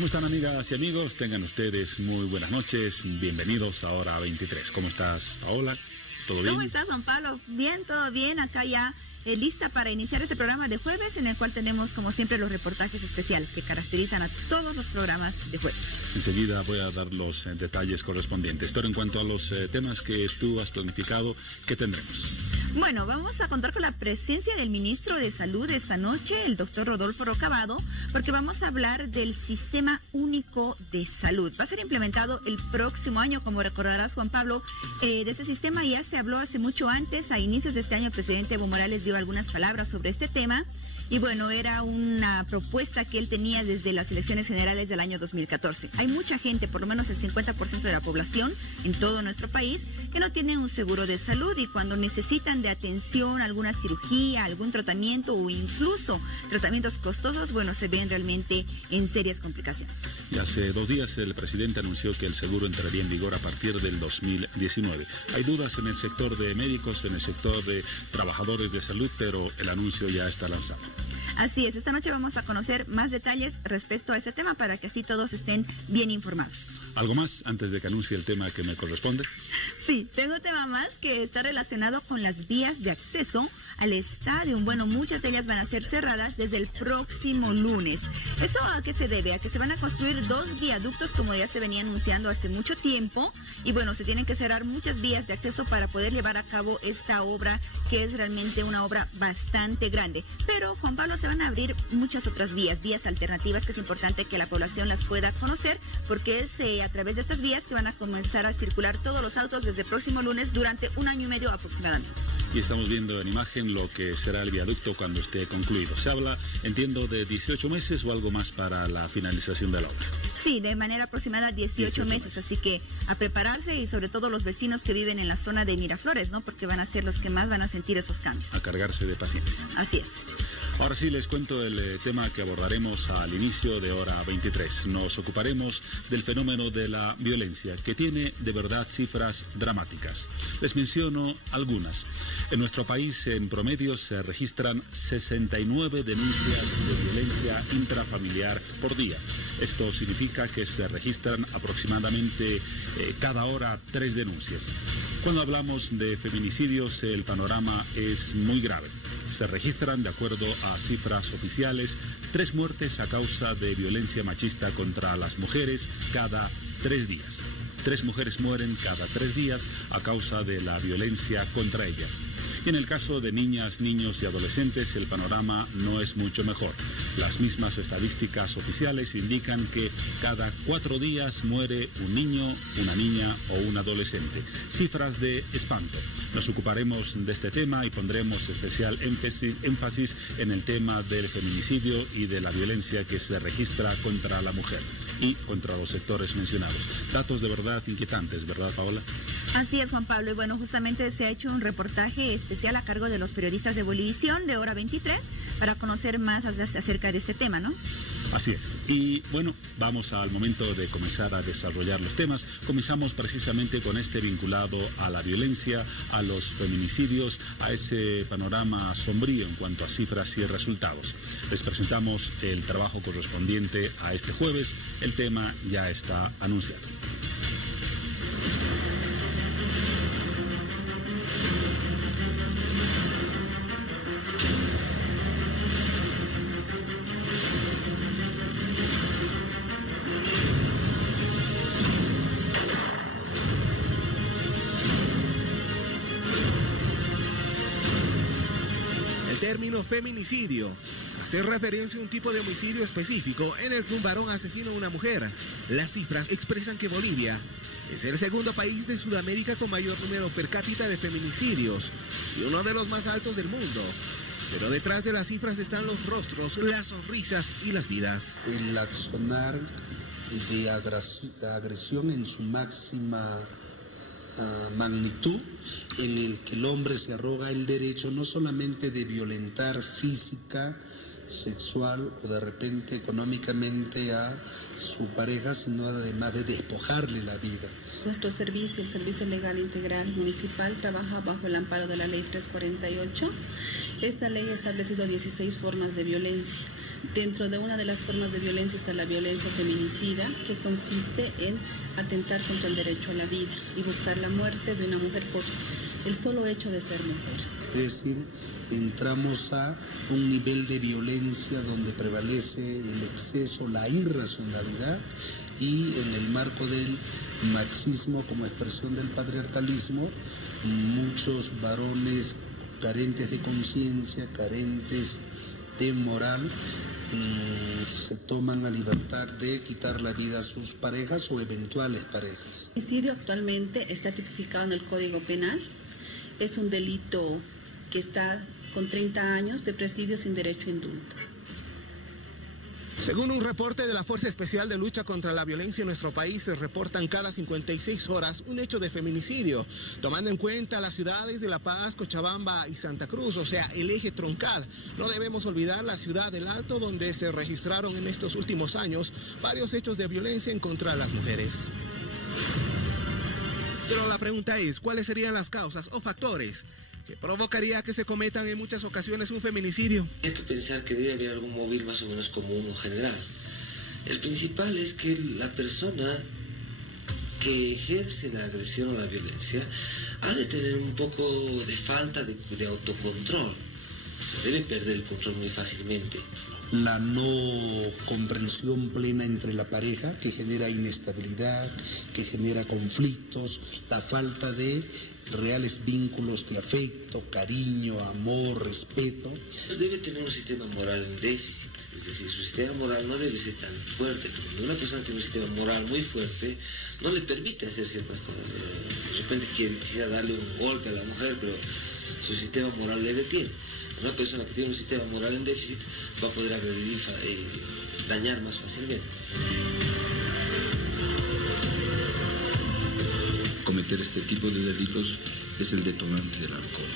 ¿Cómo están, amigas y amigos? Tengan ustedes muy buenas noches. Bienvenidos a Hora 23. ¿Cómo estás, Paola? ¿Todo bien? ¿Cómo estás, Juan Pablo? Bien, todo bien. Acá ya lista para iniciar este programa de jueves, en el cual tenemos, como siempre, los reportajes especiales que caracterizan a todos los programas de jueves. Enseguida voy a dar los detalles correspondientes. Pero en cuanto a los temas que tú has planificado, ¿qué tendremos? Bueno, vamos a contar con la presencia del ministro de Salud esta noche, el doctor Rodolfo Rocavado, porque vamos a hablar del Sistema Único de Salud. Va a ser implementado el próximo año, como recordarás, Juan Pablo. De este sistema ya se habló hace mucho antes. A inicios de este año, el presidente Evo Morales dio algunas palabras sobre este tema. Y bueno, era una propuesta que él tenía desde las elecciones generales del año 2014. Hay mucha gente, por lo menos el 50% de la población en todo nuestro país, que no tiene un seguro de salud, y cuando necesitan de atención, alguna cirugía, algún tratamiento o incluso tratamientos costosos, bueno, se ven realmente en serias complicaciones. Y hace 2 días el presidente anunció que el seguro entraría en vigor a partir del 2019. Hay dudas en el sector de médicos, en el sector de trabajadores de salud, pero el anuncio ya está lanzado. Así es, esta noche vamos a conocer más detalles respecto a este tema para que así todos estén bien informados. ¿Algo más antes de que anuncie el tema que me corresponde? Sí, tengo un tema más que está relacionado con las vías de acceso al estadio. Bueno, muchas de ellas van a ser cerradas desde el próximo lunes. ¿Esto a qué se debe? A que se van a construir 2 viaductos, como ya se venía anunciando hace mucho tiempo, y bueno, se tienen que cerrar muchas vías de acceso para poder llevar a cabo esta obra, que es realmente una obra bastante grande. Pero, Juan Pablo, se van a abrir muchas otras vías alternativas, que es importante que la población las pueda conocer, porque es a través de estas vías que van a comenzar a circular todos los autos desde el próximo lunes durante 1 año y medio aproximadamente. Y estamos viendo en imagen lo que será el viaducto cuando esté concluido. Se habla, entiendo, de 18 meses o algo más para la finalización de la obra. Sí, de manera aproximada 18 meses, así que a prepararse, y sobre todo los vecinos que viven en la zona de Miraflores, ¿no? Porque van a ser los que más van a sentir esos cambios. A cargarse de paciencia. Así es. Ahora sí les cuento el tema que abordaremos al inicio de Hora 23. Nos ocuparemos del fenómeno de la violencia, que tiene de verdad cifras dramáticas. Les menciono algunas. En nuestro país, en promedio, se registran 69 denuncias de violencia intrafamiliar por día. Esto significa que se registran aproximadamente cada hora 3 denuncias. Cuando hablamos de feminicidios, el panorama es muy grave. Se registran, de acuerdo a cifras oficiales, 3 muertes a causa de violencia machista contra las mujeres cada 3 días. 3 mujeres mueren cada 3 días a causa de la violencia contra ellas. Y en el caso de niñas, niños y adolescentes, el panorama no es mucho mejor. Las mismas estadísticas oficiales indican que cada 4 días muere un niño, una niña o un adolescente. Cifras de espanto. Nos ocuparemos de este tema y pondremos especial énfasis en el tema del feminicidio y de la violencia que se registra contra la mujer y contra los sectores mencionados. Datos de verdad inquietantes, ¿verdad, Paola? Así es, Juan Pablo, y bueno, justamente se ha hecho un reportaje especial a cargo de los periodistas de Bolivisión de Hora 23 para conocer más acerca de este tema, ¿no? Así es. Y bueno, vamos al momento de comenzar a desarrollar los temas. Comenzamos precisamente con este vinculado a la violencia, a los feminicidios, a ese panorama sombrío en cuanto a cifras y resultados. Les presentamos el trabajo correspondiente a este jueves. El tema ya está anunciado. El término feminicidio hace referencia a un tipo de homicidio específico en el que un varón asesina a una mujer. Las cifras expresan que Bolivia es el segundo país de Sudamérica con mayor número per cápita de feminicidios y uno de los más altos del mundo. Pero detrás de las cifras están los rostros, las sonrisas y las vidas. El accionar de agresión en su máxima magnitud, en el que el hombre se arroga el derecho no solamente de violentar física, sexual o de repente económicamente a su pareja, sino además de despojarle la vida. Nuestro servicio, el Servicio Legal Integral Municipal, trabaja bajo el amparo de la Ley 348. Esta ley ha establecido 16 formas de violencia. Dentro de una de las formas de violencia está la violencia feminicida, que consiste en atentar contra el derecho a la vida y buscar la muerte de una mujer por el solo hecho de ser mujer. Es decir, entramos a un nivel de violencia donde prevalece el exceso, la irracionalidad, y en el marco del machismo como expresión del patriarcalismo, muchos varones carentes de conciencia, carentes de moral, se toman la libertad de quitar la vida a sus parejas o eventuales parejas. El homicidio actualmente está tipificado en el Código Penal. Es un delito que está con 30 años de presidio sin derecho a indulto. Según un reporte de la Fuerza Especial de Lucha contra la Violencia en nuestro país, se reportan cada 56 horas un hecho de feminicidio, tomando en cuenta las ciudades de La Paz, Cochabamba y Santa Cruz, o sea, el eje troncal. No debemos olvidar la ciudad del Alto, donde se registraron en estos últimos años varios hechos de violencia en contra de las mujeres. Pero la pregunta es, ¿cuáles serían las causas o factores que provocaría que se cometan en muchas ocasiones un feminicidio? Hay que pensar que debe haber algún móvil más o menos común o general. El principal es que la persona que ejerce la agresión o la violencia ha de tener un poco de falta de autocontrol. Se debe perder el control muy fácilmente. La no comprensión plena entre la pareja, que genera inestabilidad, que genera conflictos, la falta de reales vínculos de afecto, cariño, amor, respeto. Debe tener un sistema moral en déficit, es decir, su sistema moral no debe ser tan fuerte. Cuando una persona tiene un sistema moral muy fuerte, no le permite hacer ciertas cosas. De repente quisiera darle un golpe a la mujer, pero su sistema moral le detiene. Una persona que tiene un sistema moral en déficit va a poder agredir y dañar más fácilmente. Cometer este tipo de delitos es el detonante del alcohol.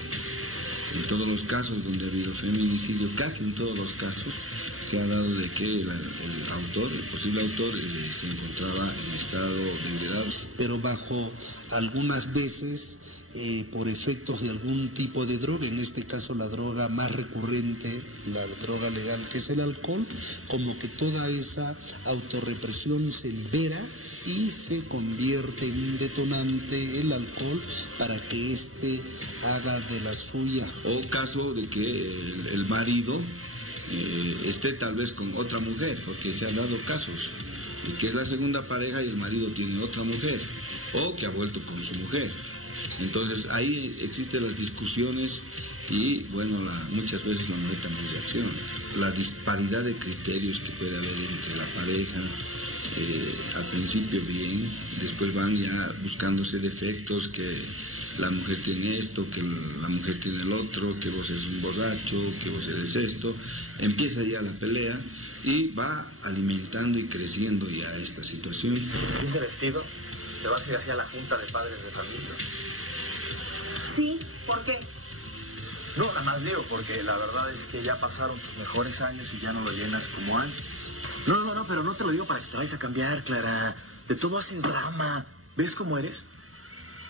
En todos los casos donde ha habido feminicidio, casi en todos los casos, se ha dado de que el posible autor, se encontraba en estado de ebriedad. Pero bajo algunas veces, por efectos de algún tipo de droga, en este caso la droga más recurrente, la droga legal, que es el alcohol, como que toda esa autorrepresión se libera y se convierte en un detonante el alcohol para que éste haga de la suya. O caso de que el marido esté tal vez con otra mujer, porque se han dado casos de que es la segunda pareja y el marido tiene otra mujer, o que ha vuelto con su mujer. Entonces ahí existen las discusiones y bueno, muchas veces la mujer también reacciona. La disparidad de criterios que puede haber entre la pareja, al principio bien, después van ya buscándose defectos, que la mujer tiene esto, que la mujer tiene el otro, que vos eres un borracho, que vos eres esto. Empieza ya la pelea y va alimentando y creciendo ya esta situación. ¿Ese vestido? ¿Te vas a ir hacia la junta de padres de familia? Sí, ¿por qué? No, nada más digo, porque la verdad es que ya pasaron tus mejores años y ya no lo llenas como antes. No, pero no te lo digo para que te vayas a cambiar, Clara. De todo haces drama. ¿Ves cómo eres?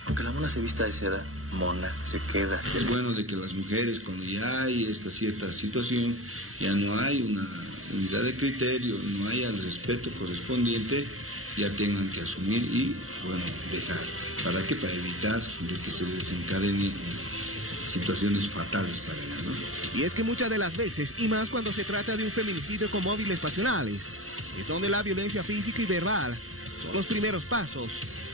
Aunque la mona se vista de seda, mona se queda. Es bueno de que las mujeres, cuando ya hay esta cierta situación, ya no hay una unidad de criterio, no hay el respeto correspondiente, ya tengan que asumir y, bueno, dejar. ¿Para qué? Para evitar de que se desencadenen situaciones fatales para ella, ¿no? Y es que muchas de las veces, y más cuando se trata de un feminicidio con móviles pasionales, es donde la violencia física y verbal son los primeros pasos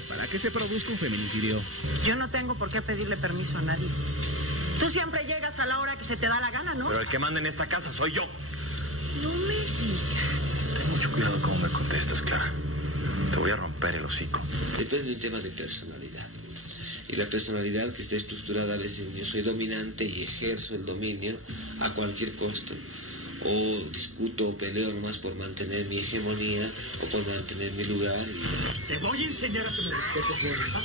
para que se produzca un feminicidio. Yo no tengo por qué pedirle permiso a nadie. Tú siempre llegas a la hora que se te da la gana, ¿no? Pero el que manda en esta casa soy yo. No me digas. Ten mucho cuidado cómo me contestas, Clara. Te voy a romper el hocico. Depende de un tema de personalidad. Y la personalidad que está estructurada a veces, yo soy dominante y ejerzo el dominio a cualquier costo. O discuto o peleo nomás por mantener mi hegemonía o por mantener mi lugar. Te voy a enseñar a que me respetes, ¿verdad?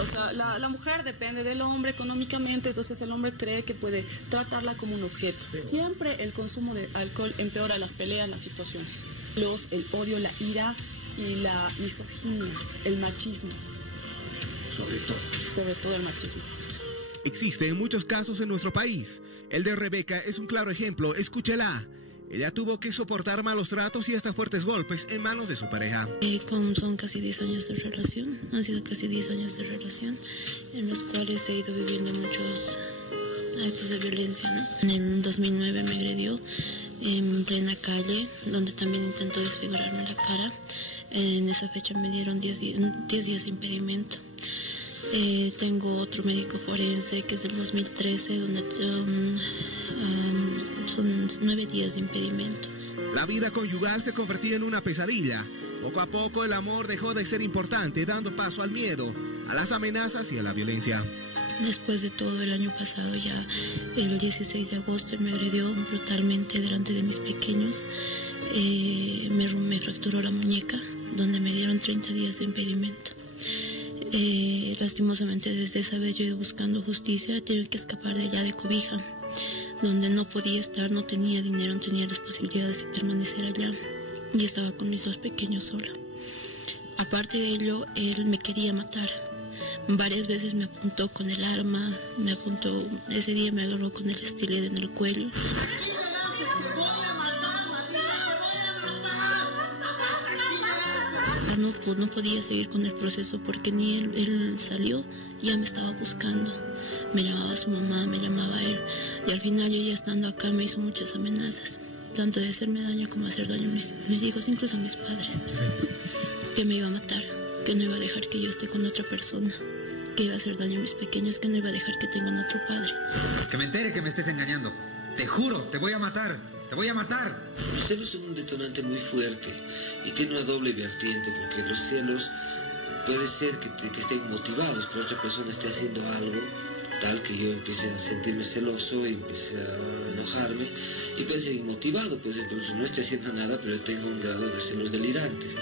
O sea, la mujer depende del hombre económicamente, entonces el hombre cree que puede tratarla como un objeto. Siempre el consumo de alcohol empeora las peleas, las situaciones. El odio, la ira y la misoginia, el machismo. Sobre todo el machismo. Existen muchos casos en nuestro país. El de Rebeca es un claro ejemplo. Escúchela. Ella tuvo que soportar malos tratos y hasta fuertes golpes en manos de su pareja. Son casi 10 años de relación, han sido casi 10 años de relación, en los cuales he ido viviendo muchos actos de violencia, ¿no? En el 2009 me agredió en plena calle, donde también intentó desfigurarme la cara. En esa fecha me dieron 10 días de impedimento. Tengo otro médico forense que es del 2013, donde son 9 días de impedimento. La vida conyugal se convertía en una pesadilla. Poco a poco el amor dejó de ser importante, dando paso al miedo, a las amenazas y a la violencia. Después de todo, el año pasado, ya el 16 de agosto, él me agredió brutalmente delante de mis pequeños. Me fracturó la muñeca, donde me dieron 30 días de impedimento. Lastimosamente, desde esa vez yo he ido buscando justicia. Tengo que escapar de allá de Cobija, donde no podía estar, no tenía dinero, no tenía las posibilidades de permanecer allá. Y estaba con mis 2 pequeños sola. Aparte de ello, él me quería matar. Varias veces me apuntó con el arma, ese día me agarró con el estilete en el cuello. No podía seguir con el proceso porque ni él salió, ya me estaba buscando. Me llamaba su mamá, me llamaba él. Y al final, yo ya estando acá, me hizo muchas amenazas, tanto de hacerme daño como hacer daño a mis hijos, incluso a mis padres. Que me iba a matar, que no iba a dejar que yo esté con otra persona, que iba a hacer daño a mis pequeños, que no iba a dejar que tengan otro padre. Que me entere que me estés engañando. Te juro, te voy a matar. ¡Te voy a matar! Los celos son un detonante muy fuerte y tiene una doble vertiente, porque los celos puede ser que estén motivados, que otra persona esté haciendo algo tal que yo empiece a sentirme celoso y empiece a enojarme, y puede ser inmotivado, pues incluso no esté haciendo nada, pero tengo un grado de celos delirantes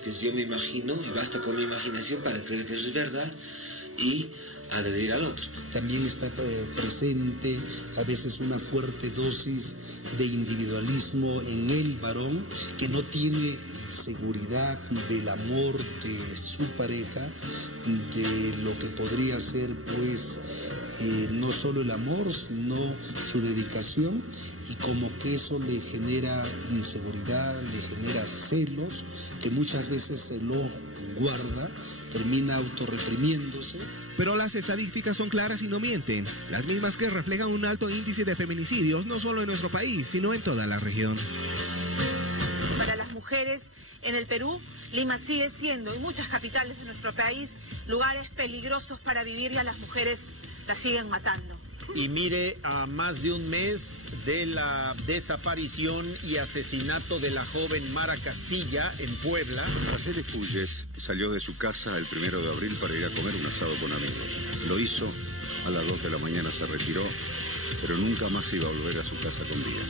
que yo me imagino, y basta con mi imaginación para creer que eso es verdad y agredir al otro. También está presente a veces una fuerte dosis de individualismo en el varón, que no tiene seguridad del amor de su pareja, de lo que podría ser pues no solo el amor, sino su dedicación, y como que eso le genera inseguridad, le genera celos, que muchas veces se lo guarda, termina autorreprimiéndose. Pero las estadísticas son claras y no mienten, las mismas que reflejan un alto índice de feminicidios, no solo en nuestro país, sino en toda la región. Para las mujeres en el Perú, Lima sigue siendo, y muchas capitales de nuestro país, lugares peligrosos para vivir, y a las mujeres las siguen matando. Y mire, a más de un mes de la desaparición y asesinato de la joven Mara Castilla en Puebla. Araceli Fulles salió de su casa el 1 de abril para ir a comer un asado con amigos. Lo hizo, a las 2 de la mañana se retiró, pero nunca más iba a volver a su casa con vida.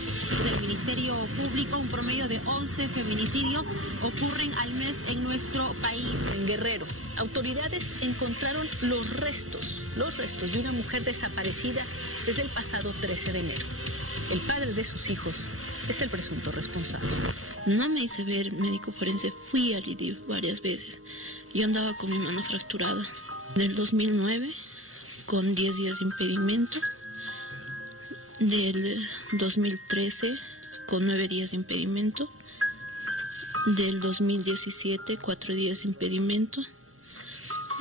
El Ministerio Público, un promedio de 11 feminicidios ocurren al mes en nuestro país. En Guerrero, autoridades encontraron los restos de una mujer desaparecida desde el pasado 13 de enero. El padre de sus hijos es el presunto responsable. No me hice ver médico forense, fui al IDIF varias veces. Yo andaba con mi mano fracturada. Del 2009, con 10 días de impedimento. Del 2013, con 9 días de impedimento. Del 2017, 4 días de impedimento.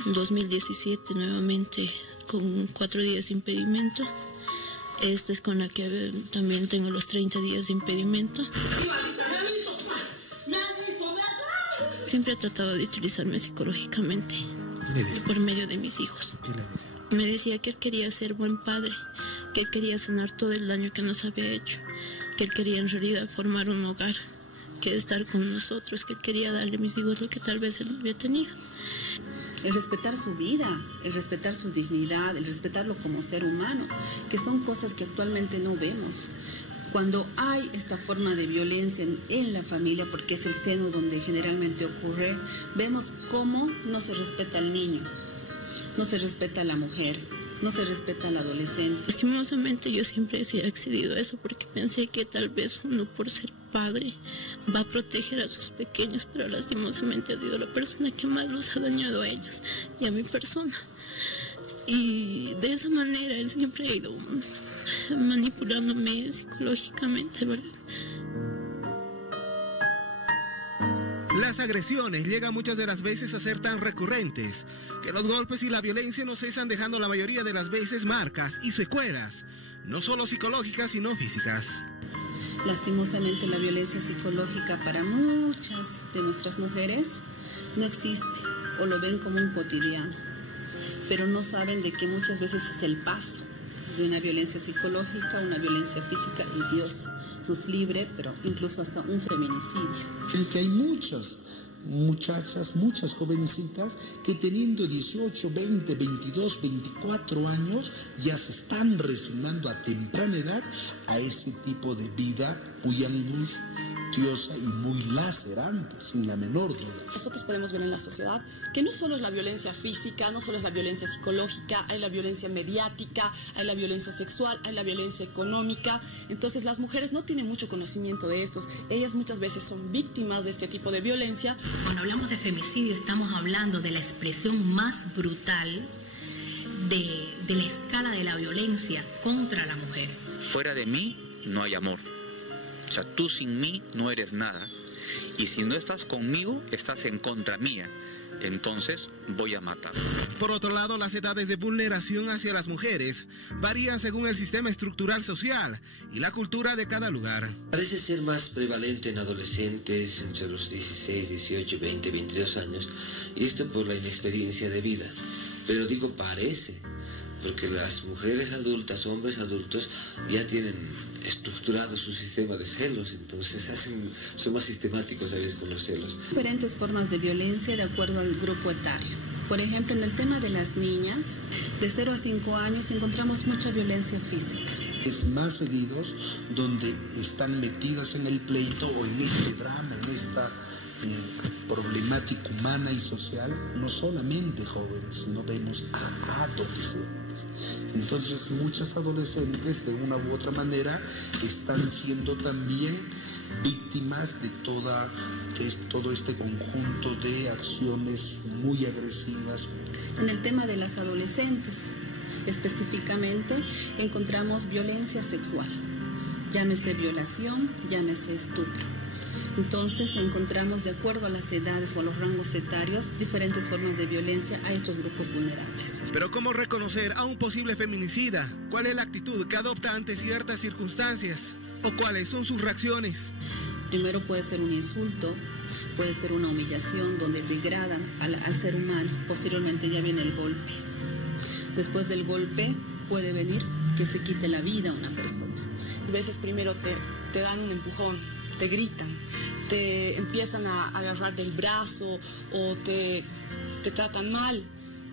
2017, nuevamente, con 4 días de impedimento. Esta es con la que también tengo los 30 días de impedimento. Siempre he tratado de utilizarme psicológicamente por medio de mis hijos. Me decía que él quería ser buen padre, que él quería sanar todo el daño que nos había hecho, que él quería en realidad formar un hogar, que estar con nosotros, que él quería darle a mis hijos lo que tal vez él no había tenido. El respetar su vida, el respetar su dignidad, el respetarlo como ser humano, que son cosas que actualmente no vemos. Cuando hay esta forma de violencia en la familia, porque es el seno donde generalmente ocurre, vemos cómo no se respeta al niño, no se respeta a la mujer, no se respeta al adolescente. Lastimosamente yo siempre he accedido a eso porque pensé que tal vez uno por ser padre va a proteger a sus pequeños, pero lastimosamente ha sido la persona que más los ha dañado a ellos y a mi persona. Y de esa manera él siempre ha ido manipulándome psicológicamente, ¿verdad? Las agresiones llegan muchas de las veces a ser tan recurrentes que los golpes y la violencia no cesan, dejando la mayoría de las veces marcas y secuelas, no solo psicológicas sino físicas. Lastimosamente la violencia psicológica para muchas de nuestras mujeres no existe o lo ven como un cotidiano, pero no saben de que muchas veces es el paso de una violencia psicológica, una violencia física, y Dios nos libre, pero incluso hasta un feminicidio. En que hay muchas muchachas, muchas jovencitas que teniendo 18, 20, 22, 24 años ya se están resignando a temprana edad a ese tipo de vida muy angustiosa y muy lacerante, sin la menor duda. Nosotros podemos ver en la sociedad que no solo es la violencia física, no solo es la violencia psicológica, hay la violencia mediática, hay la violencia sexual, hay la violencia económica. Entonces las mujeres no tienen mucho conocimiento de estos. Ellas muchas veces son víctimas de este tipo de violencia. Cuando hablamos de femicidio estamos hablando de la expresión más brutal de la escala de la violencia contra la mujer. Fuera de mí no hay amor. O sea, tú sin mí no eres nada. Y si no estás conmigo, estás en contra mía. Entonces voy a matar. Por otro lado, las edades de vulneración hacia las mujeres varían según el sistema estructural social y la cultura de cada lugar. Parece ser más prevalente en adolescentes entre los 16, 18, 20, 22 años, y esto por la inexperiencia de vida. Pero digo parece, porque las mujeres adultas, hombres adultos, ya tienen estructurado su sistema de celos, entonces son más sistemáticos a veces con los celos. Diferentes formas de violencia de acuerdo al grupo etario. Por ejemplo, en el tema de las niñas, de 0 a 5 años encontramos mucha violencia física. Es más seguidos donde están metidas en el pleito o en este drama, en esta problemática humana y social, no solamente jóvenes, sino vemos a adolescentes. Entonces muchas adolescentes de una u otra manera están siendo también víctimas de todo este conjunto de acciones muy agresivas. En el tema de las adolescentes, específicamente, encontramos violencia sexual, llámese violación, llámese estupro. Entonces encontramos, de acuerdo a las edades o a los rangos etarios, diferentes formas de violencia a estos grupos vulnerables. Pero ¿cómo reconocer a un posible feminicida? ¿Cuál es la actitud que adopta ante ciertas circunstancias? ¿O cuáles son sus reacciones? Primero puede ser un insulto, puede ser una humillación donde degradan al ser humano. Posteriormente ya viene el golpe. Después del golpe puede venir que se quite la vida a una persona. A veces primero te dan un empujón, te gritan, te empiezan a agarrar del brazo o te tratan mal.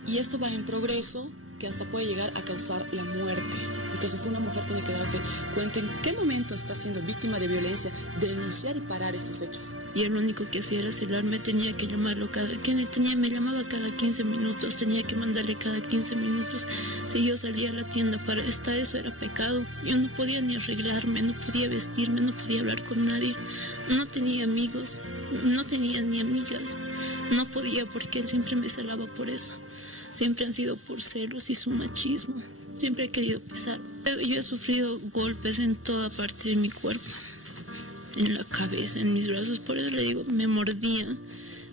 Y esto va en progreso que hasta puede llegar a causar la muerte. Entonces una mujer tiene que darse cuenta en qué momento está siendo víctima de violencia, denunciar y parar estos hechos. Y el único que hacía era celularme, tenía que llamarlo me llamaba cada 15 minutos, tenía que mandarle cada 15 minutos. Si yo salía a la tienda para eso era pecado. Yo no podía ni arreglarme, no podía vestirme, no podía hablar con nadie. No tenía amigos, no tenía ni amigas. No podía porque él siempre me celaba por eso. Siempre han sido por celos y su machismo. Siempre he querido pesar. Yo he sufrido golpes en toda parte de mi cuerpo. En la cabeza, en mis brazos. Por eso le digo, me mordía,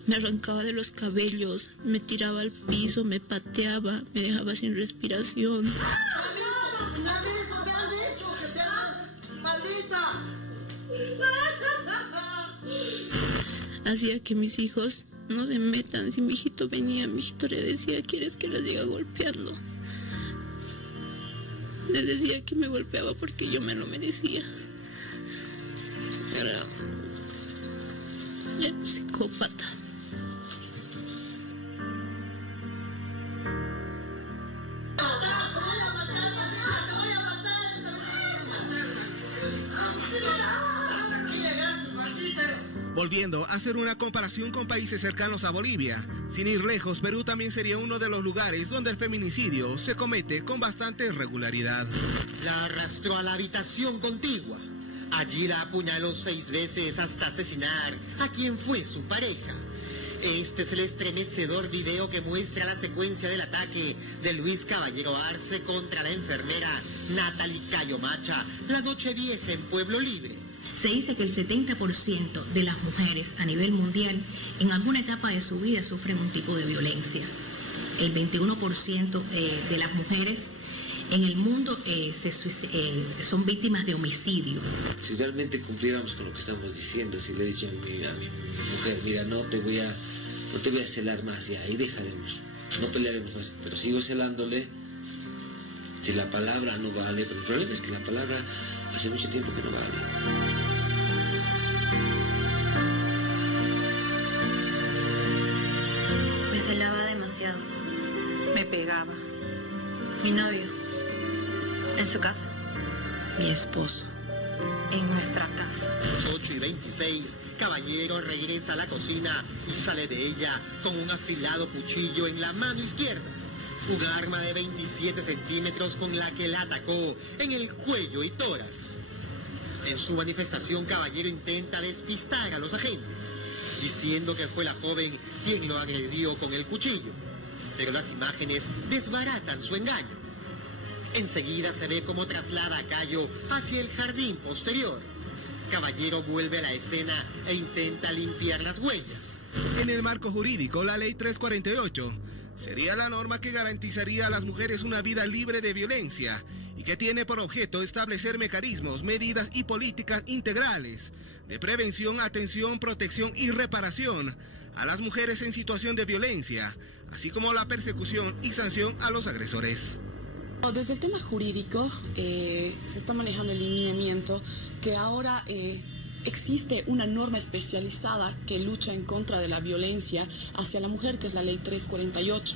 me arrancaba de los cabellos, me tiraba al piso, me pateaba, me dejaba sin respiración. Hacía que mis hijos no se metan. Si mi hijito venía, mi hijito le decía, ¿quieres que lo diga golpeando? Le decía que me golpeaba porque yo me lo merecía. Era psicópata. Volviendo a hacer una comparación con países cercanos a Bolivia, sin ir lejos, Perú también sería uno de los lugares donde el feminicidio se comete con bastante regularidad. La arrastró a la habitación contigua. Allí la apuñaló 6 veces hasta asesinar a quien fue su pareja. Este es el estremecedor video que muestra la secuencia del ataque de Luis Caballero Arce contra la enfermera Natalie Cayo Macha la noche vieja en Pueblo Libre. Se dice que el 70% de las mujeres a nivel mundial en alguna etapa de su vida sufren un tipo de violencia. El 21% de las mujeres en el mundo son víctimas de homicidio. Si realmente cumpliéramos con lo que estamos diciendo, si le he dicho a mi mujer, mira, no te voy a celar más, ya, ahí dejaremos, no pelearemos más, pero sigo celándole, si la palabra no vale, pero el problema es que la palabra hace mucho tiempo que no vale. Me celaba demasiado, me pegaba. Mi novio, en su casa. Mi esposo, en nuestra casa. 8:26, Caballero regresa a la cocina y sale de ella con un afilado cuchillo en la mano izquierda. Un arma de 27 centímetros con la que la atacó en el cuello y tórax. En su manifestación, Caballero intenta despistar a los agentes, diciendo que fue la joven quien lo agredió con el cuchillo. Pero las imágenes desbaratan su engaño. Enseguida se ve cómo traslada a Cayo hacia el jardín posterior. Caballero vuelve a la escena e intenta limpiar las huellas. En el marco jurídico, la Ley 348 sería la norma que garantizaría a las mujeres una vida libre de violencia y que tiene por objeto establecer mecanismos, medidas y políticas integrales de prevención, atención, protección y reparación a las mujeres en situación de violencia, así como la persecución y sanción a los agresores. Desde el tema jurídico se está manejando el lineamiento que ahora existe una norma especializada que lucha en contra de la violencia hacia la mujer, que es la Ley 348.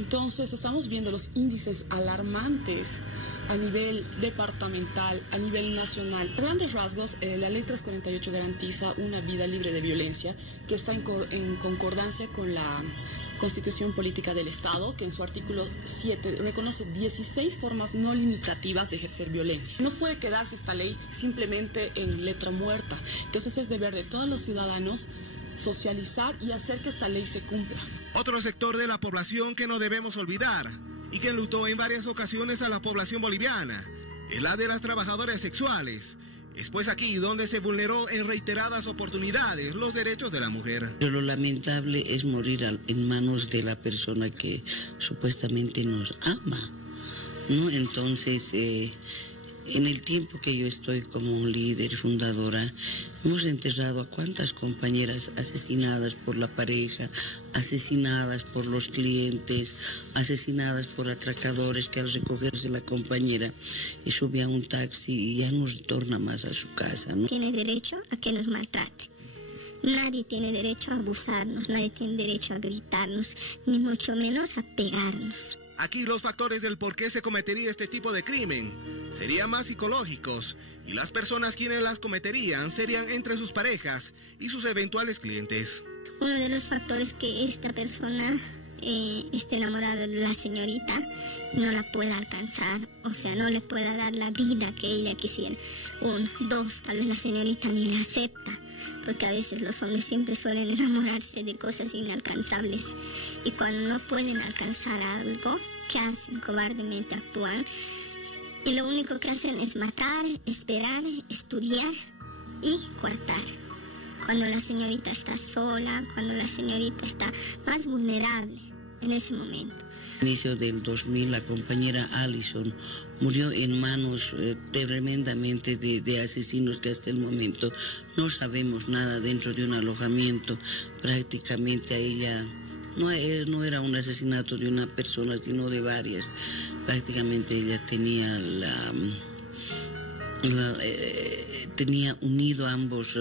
Entonces estamos viendo los índices alarmantes a nivel departamental, a nivel nacional. A grandes rasgos, la Ley 348 garantiza una vida libre de violencia que está en concordancia con la Constitución Política del Estado, que en su artículo 7 reconoce 16 formas no limitativas de ejercer violencia. No puede quedarse esta ley simplemente en letra muerta. Entonces es deber de todos los ciudadanos socializar y hacer que esta ley se cumpla. Otro sector de la población que no debemos olvidar y que enlutó en varias ocasiones a la población boliviana es la de las trabajadoras sexuales. Es pues aquí donde se vulneró en reiteradas oportunidades los derechos de la mujer. Pero lo lamentable es morir en manos de la persona que supuestamente nos ama, ¿no? Entonces, en el tiempo que yo estoy como líder, fundadora, hemos enterrado a cuántas compañeras asesinadas por la pareja, asesinadas por los clientes, asesinadas por atracadores que al recogerse la compañera sube a un taxi y ya no retorna más a su casa, ¿no? Tiene derecho a que nos maltrate. Nadie tiene derecho a abusarnos, nadie tiene derecho a gritarnos, ni mucho menos a pegarnos. Aquí los factores del por qué se cometería este tipo de crimen serían más psicológicos y las personas quienes las cometerían serían entre sus parejas y sus eventuales clientes. Uno de los factores que esta persona esté enamorada de la señorita no la pueda alcanzar, o sea, no le pueda dar la vida que ella quisiera. 1, 2, tal vez la señorita ni la acepta, porque a veces los hombres siempre suelen enamorarse de cosas inalcanzables y cuando no pueden alcanzar algo, ¿qué hacen? Cobardemente actúan y lo único que hacen es matar, esperar, estudiar y coartar. Cuando la señorita está sola, cuando la señorita está más vulnerable en ese momento. Al inicio del 2000 la compañera Allison murió en manos tremendamente de asesinos que hasta el momento no sabemos nada dentro de un alojamiento. Prácticamente a ella no era un asesinato de una persona sino de varias. Prácticamente ella tenía tenía unido ambos,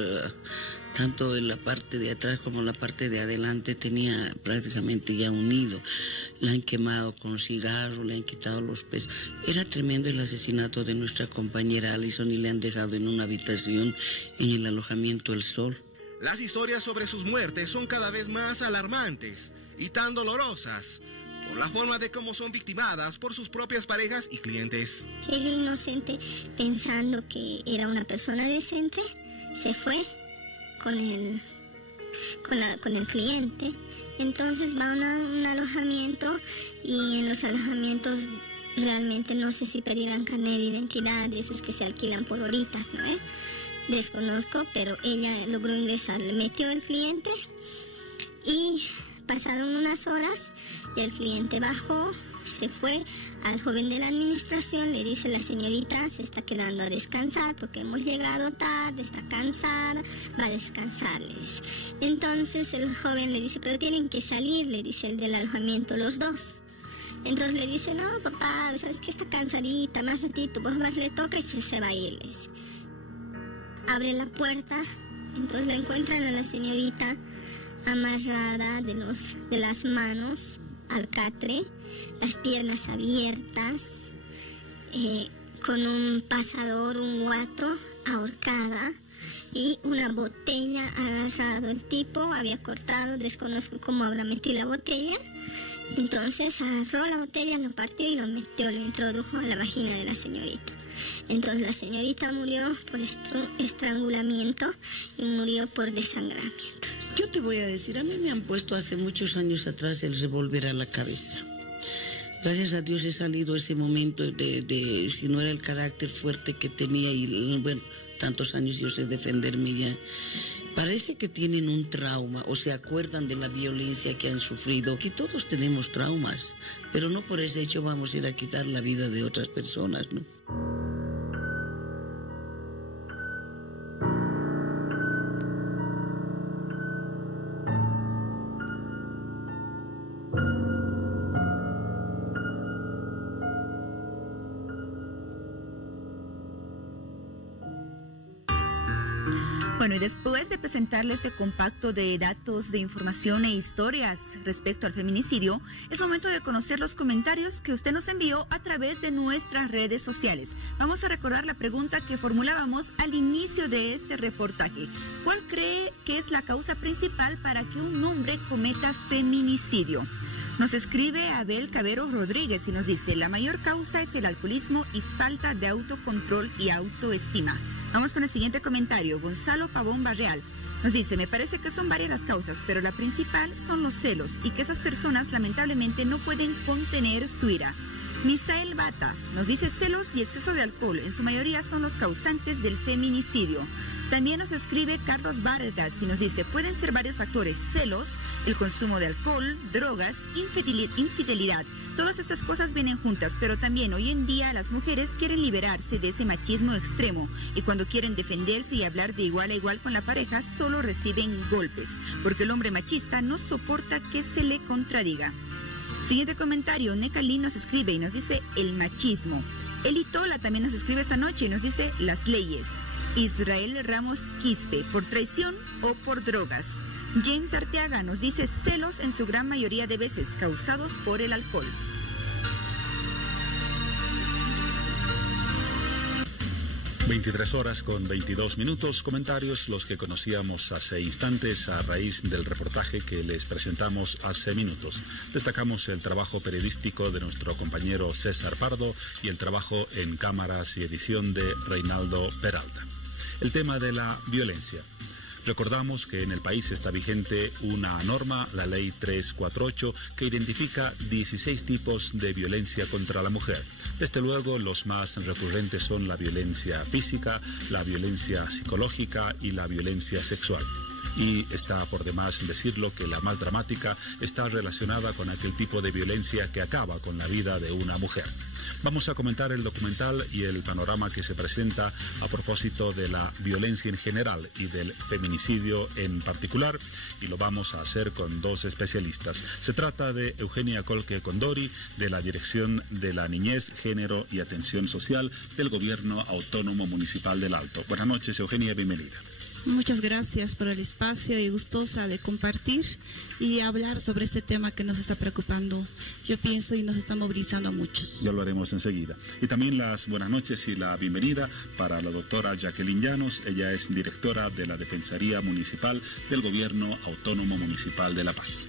tanto en la parte de atrás como en la parte de adelante tenía prácticamente ya unido. La han quemado con cigarro, le han quitado los pesos. Era tremendo el asesinato de nuestra compañera Allison y le han dejado en una habitación en el alojamiento El Sol. Las historias sobre sus muertes son cada vez más alarmantes y tan dolorosas por la forma de cómo son victimadas por sus propias parejas y clientes. Ella inocente, pensando que era una persona decente, se fue con el cliente. Entonces va a un alojamiento y en los alojamientos realmente no sé si pedirán carnet de identidad, de esos que se alquilan por horitas, ¿no? Desconozco, pero ella logró ingresar, le metió el cliente y pasaron unas horas y el cliente bajó, se fue al joven de la administración, le dice: la señorita se está quedando a descansar porque hemos llegado tarde, está cansada, va a descansar, le dice. Entonces el joven le dice: pero tienen que salir, le dice el del alojamiento, los dos. Entonces le dice: no, papá, sabes que está cansadita, más ratito, pues más le toca y se va a ir, le dice. Abre la puerta, entonces la encuentran a la señorita amarrada de las manos al catre, las piernas abiertas, con un pasador, un guato, ahorcada y una botella agarrado. El tipo había cortado, desconozco cómo habrá metido la botella. Entonces agarró la botella, lo partió y lo metió, lo introdujo a la vagina de la señorita. Entonces la señorita murió por estrangulamiento y murió por desangramiento. Yo te voy a decir, a mí me han puesto hace muchos años atrás el revólver a la cabeza. Gracias a Dios he salido ese momento de si no era el carácter fuerte que tenía y bueno, tantos años yo sé defenderme ya. Parece que tienen un trauma o se acuerdan de la violencia que han sufrido, que todos tenemos traumas, pero no por ese hecho vamos a ir a quitar la vida de otras personas, ¿no? Bueno, y después de presentarles este compacto de datos, de información e historias respecto al feminicidio, es momento de conocer los comentarios que usted nos envió a través de nuestras redes sociales. Vamos a recordar la pregunta que formulábamos al inicio de este reportaje. ¿Cuál cree que es la causa principal para que un hombre cometa feminicidio? Nos escribe Abel Cabero Rodríguez y nos dice: la mayor causa es el alcoholismo y falta de autocontrol y autoestima. Vamos con el siguiente comentario. Gonzalo Pavón Barreal nos dice: me parece que son varias las causas, pero la principal son los celos y que esas personas lamentablemente no pueden contener su ira. Misael Bata nos dice: celos y exceso de alcohol en su mayoría son los causantes del feminicidio. También nos escribe Carlos Vargas y nos dice: pueden ser varios factores: celos, el consumo de alcohol, drogas, infidelidad. Todas estas cosas vienen juntas, pero también hoy en día las mujeres quieren liberarse de ese machismo extremo y cuando quieren defenderse y hablar de igual a igual con la pareja solo reciben golpes, porque el hombre machista no soporta que se le contradiga. Siguiente comentario, Necalín nos escribe y nos dice: el machismo. Eli Tola también nos escribe esta noche y nos dice: las leyes. Israel Ramos Quispe, por traición o por drogas. James Arteaga nos dice: celos en su gran mayoría de veces causados por el alcohol. (23:22). Comentarios los que conocíamos hace instantes a raíz del reportaje que les presentamos hace minutos. Destacamos el trabajo periodístico de nuestro compañero César Pardo y el trabajo en cámaras y edición de Reinaldo Peralta. El tema de la violencia. Recordamos que en el país está vigente una norma, la Ley 348, que identifica 16 tipos de violencia contra la mujer. Desde luego, los más recurrentes son la violencia física, la violencia psicológica y la violencia sexual. Y está por demás decirlo que la más dramática está relacionada con aquel tipo de violencia que acaba con la vida de una mujer. Vamos a comentar el documental y el panorama que se presenta a propósito de la violencia en general y del feminicidio en particular, y lo vamos a hacer con dos especialistas. Se trata de Eugenia Colque Condori, de la Dirección de la Niñez, Género y Atención Social del Gobierno Autónomo Municipal del Alto. Buenas noches, Eugenia, bienvenida. Muchas gracias por el espacio y gustosa de compartir y hablar sobre este tema que nos está preocupando, yo pienso, y nos está movilizando a muchos. Ya lo haremos enseguida. Y también las buenas noches y la bienvenida para la doctora Jacqueline Llanos. Ella es directora de la Defensoría Municipal del Gobierno Autónomo Municipal de La Paz.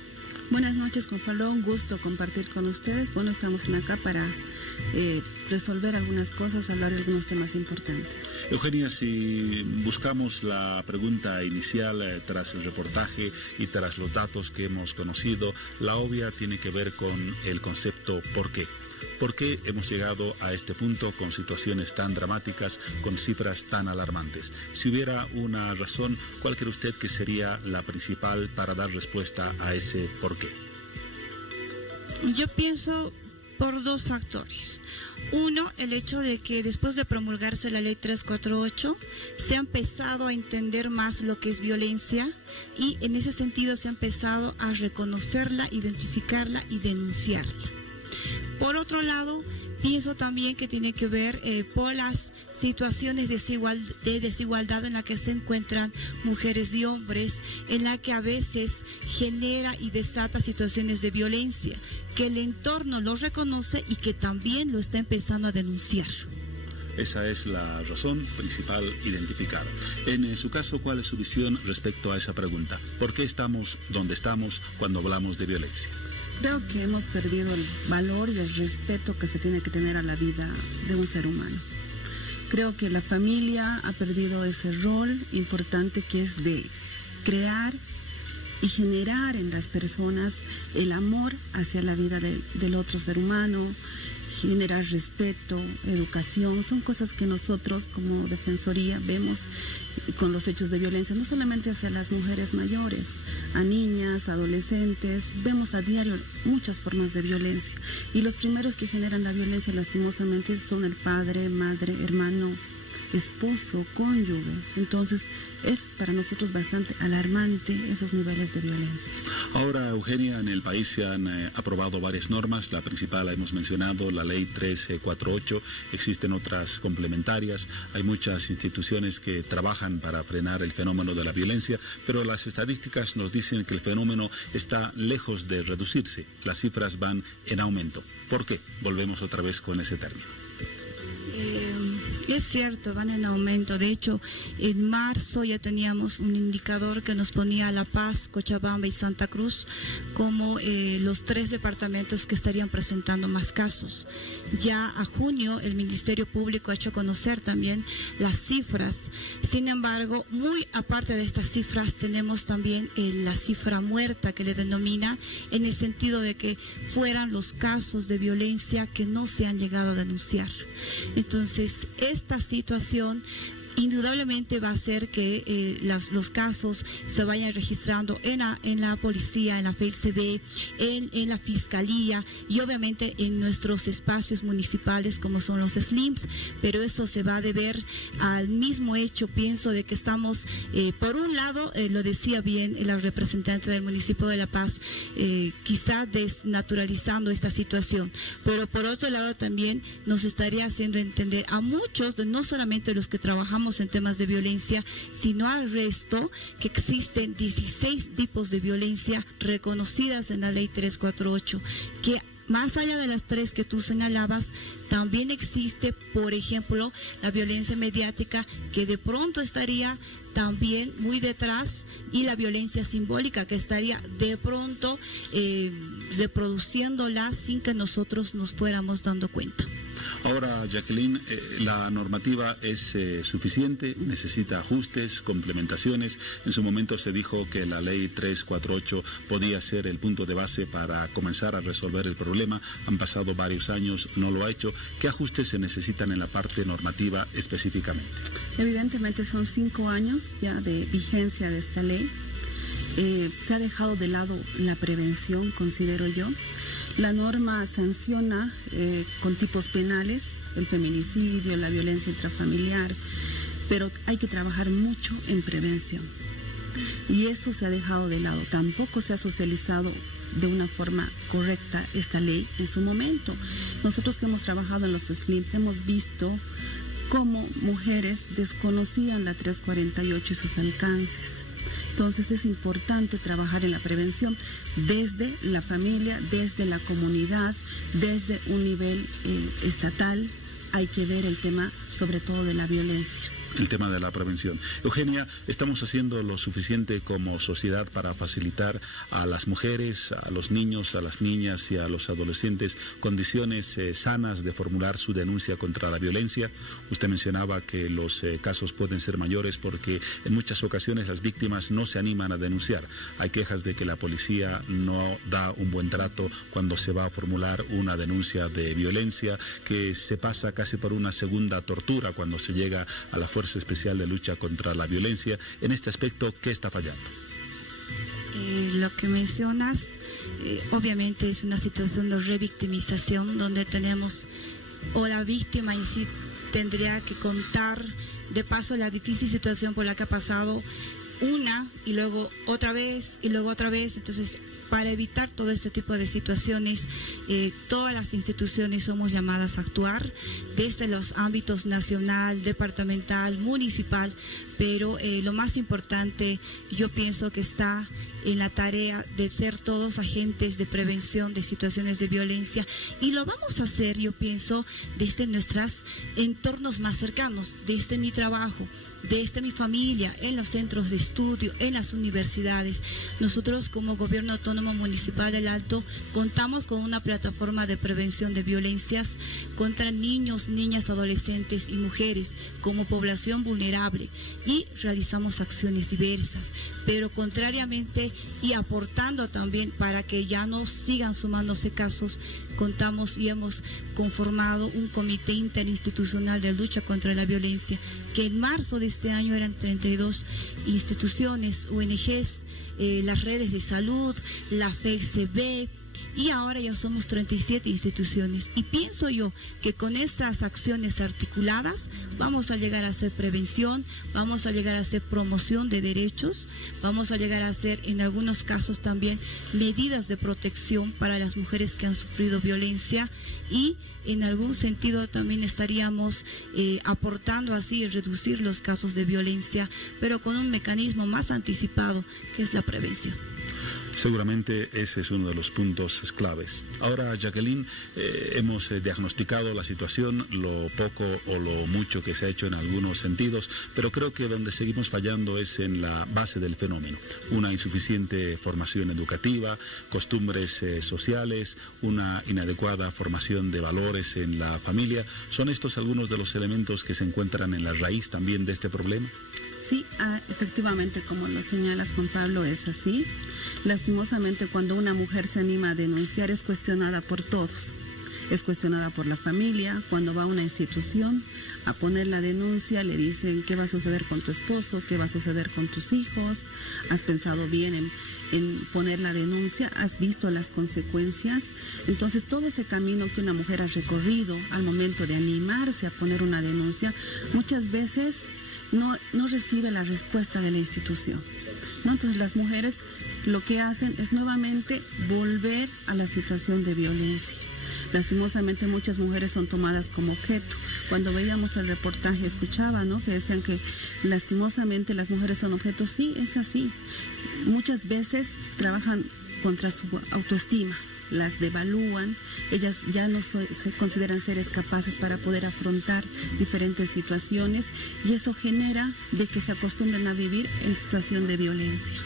Buenas noches, Juan Pablo, un gusto compartir con ustedes. Bueno, estamos acá para resolver algunas cosas, hablar de algunos temas importantes. Eugenia, si buscamos la pregunta inicial tras el reportaje y tras los datos que hemos conocido, la obvia tiene que ver con el concepto ¿por qué? ¿Por qué hemos llegado a este punto con situaciones tan dramáticas, con cifras tan alarmantes? Si hubiera una razón, ¿cuál cree usted que sería la principal para dar respuesta a ese por qué? Yo pienso por dos factores. Uno, el hecho de que después de promulgarse la ley 348 se ha empezado a entender más lo que es violencia y en ese sentido se ha empezado a reconocerla, identificarla y denunciarla. Por otro lado, pienso también que tiene que ver por las situaciones de desigualdad en la que se encuentran mujeres y hombres, en la que a veces genera y desata situaciones de violencia, que el entorno lo reconoce y que también lo está empezando a denunciar. Esa es la razón principal identificada. En su caso, ¿cuál es su visión respecto a esa pregunta? ¿Por qué estamos donde estamos cuando hablamos de violencia? Creo que hemos perdido el valor y el respeto que se tiene que tener a la vida de un ser humano. Creo que la familia ha perdido ese rol importante que es de crear y generar en las personas el amor hacia la vida del otro ser humano, generar respeto, educación. Son cosas que nosotros como Defensoría vemos con los hechos de violencia, no solamente hacia las mujeres mayores, a niñas, adolescentes. Vemos a diario muchas formas de violencia y los primeros que generan la violencia lastimosamente son el padre, madre, hermano, esposo, cónyuge. Entonces es para nosotros bastante alarmante esos niveles de violencia. Ahora, Eugenia, en el país se han aprobado varias normas. La principal la hemos mencionado, la ley 348. Existen otras complementarias. Hay muchas instituciones que trabajan para frenar el fenómeno de la violencia, pero las estadísticas nos dicen que el fenómeno está lejos de reducirse. Las cifras van en aumento. ¿Por qué? Volvemos otra vez con ese término. Es cierto, van en aumento. De hecho, en marzo ya teníamos un indicador que nos ponía La Paz, Cochabamba y Santa Cruz como los 3 departamentos que estarían presentando más casos. Ya a junio el Ministerio Público ha hecho conocer también las cifras. Sin embargo, muy aparte de estas cifras, tenemos también la cifra muerta que le denomina, en el sentido de que fueran los casos de violencia que no se han llegado a denunciar. Entonces, esta situación indudablemente va a hacer que los casos se vayan registrando en la policía, en la FELCB, en la fiscalía y obviamente en nuestros espacios municipales como son los SLIMs, pero eso se va a deber al mismo hecho, pienso, de que estamos, por un lado, lo decía bien la representante del municipio de La Paz, quizá desnaturalizando esta situación, pero por otro lado también nos estaría haciendo entender a muchos, no solamente los que trabajamos en temas de violencia, sino al resto, que existen 16 tipos de violencia reconocidas en la ley 348, que más allá de las 3 que tú señalabas, también existe, por ejemplo, la violencia mediática, que de pronto estaría también muy detrás, y la violencia simbólica, que estaría de pronto reproduciéndola sin que nosotros nos fuéramos dando cuenta. Ahora, Jacqueline, la normativa es suficiente, necesita ajustes, complementaciones. En su momento se dijo que la ley 348 podía ser el punto de base para comenzar a resolver el problema. Han pasado varios años, no lo ha hecho. ¿Qué ajustes se necesitan en la parte normativa específicamente? Evidentemente son 5 años ya de vigencia de esta ley. Se ha dejado de lado la prevención, considero yo. La norma sanciona con tipos penales el feminicidio, la violencia intrafamiliar, pero hay que trabajar mucho en prevención. Y eso se ha dejado de lado. Tampoco se ha socializado de una forma correcta esta ley en su momento. Nosotros que hemos trabajado en los SLIMs hemos visto cómo mujeres desconocían la 348 y sus alcances. Entonces es importante trabajar en la prevención desde la familia, desde la comunidad, desde un nivel estatal. Hay que ver el tema sobre todo de la violencia. El tema de la prevención. Eugenia, ¿estamos haciendo lo suficiente como sociedad para facilitar a las mujeres, a los niños, a las niñas y a los adolescentes condiciones sanas de formular su denuncia contra la violencia? Usted mencionaba que los casos pueden ser mayores porque en muchas ocasiones las víctimas no se animan a denunciar. Hay quejas de que la policía no da un buen trato cuando se va a formular una denuncia de violencia, que se pasa casi por una segunda tortura cuando se llega a la Fuerza Especial de Lucha contra la Violencia. En este aspecto, ¿qué está fallando? Lo que mencionas, obviamente es una situación de revictimización donde tenemos, o la víctima en sí tendría que contar de paso la difícil situación por la que ha pasado una y luego otra vez y luego otra vez. Entonces, para evitar todo este tipo de situaciones, todas las instituciones somos llamadas a actuar desde los ámbitos nacional, departamental, municipal, pero lo más importante yo pienso que está en la tarea de ser todos agentes de prevención de situaciones de violencia, y lo vamos a hacer, yo pienso, desde nuestros entornos más cercanos, desde mi trabajo, desde mi familia, en los centros de estudio, en las universidades. Nosotros como Gobierno Autónomo Municipal del Alto contamos con una plataforma de prevención de violencias contra niños, niñas, adolescentes y mujeres como población vulnerable, y realizamos acciones diversas, pero contrariamente y aportando también para que ya no sigan sumándose casos, contamos y hemos conformado un comité interinstitucional de lucha contra la violencia, que en marzo de este año eran 32 instituciones, ONGs, las redes de salud, la FELCB, y ahora ya somos 37 instituciones. Y pienso yo que con estas acciones articuladas vamos a llegar a hacer prevención, vamos a llegar a hacer promoción de derechos, vamos a llegar a hacer en algunos casos también medidas de protección para las mujeres que han sufrido violencia, y en algún sentido también estaríamos aportando así reducir los casos de violencia, pero con un mecanismo más anticipado que es la prevención. Seguramente ese es uno de los puntos claves. Ahora, Jacqueline, hemos diagnosticado la situación, lo poco o lo mucho que se ha hecho en algunos sentidos, pero creo que donde seguimos fallando es en la base del fenómeno. Una insuficiente formación educativa, costumbres sociales, una inadecuada formación de valores en la familia. ¿Son estos algunos de los elementos que se encuentran en la raíz también de este problema? Sí, efectivamente, como lo señalas, Juan Pablo, es así. Lastimosamente, cuando una mujer se anima a denunciar, es cuestionada por todos. Es cuestionada por la familia. Cuando va a una institución a poner la denuncia, le dicen qué va a suceder con tu esposo, qué va a suceder con tus hijos. ¿Has pensado bien en poner la denuncia? ¿Has visto las consecuencias? Entonces, todo ese camino que una mujer ha recorrido al momento de animarse a poner una denuncia, muchas veces no recibe la respuesta de la institución, ¿no? Entonces las mujeres lo que hacen es nuevamente volver a la situación de violencia. Lastimosamente muchas mujeres son tomadas como objeto. Cuando veíamos el reportaje escuchaba, ¿no?, que decían que lastimosamente las mujeres son objetos. Sí, es así. Muchas veces trabajan contra su autoestima, las devalúan, ellas ya no se consideran seres capaces para poder afrontar diferentes situaciones, y eso genera de que se acostumbren a vivir en situación de violencia.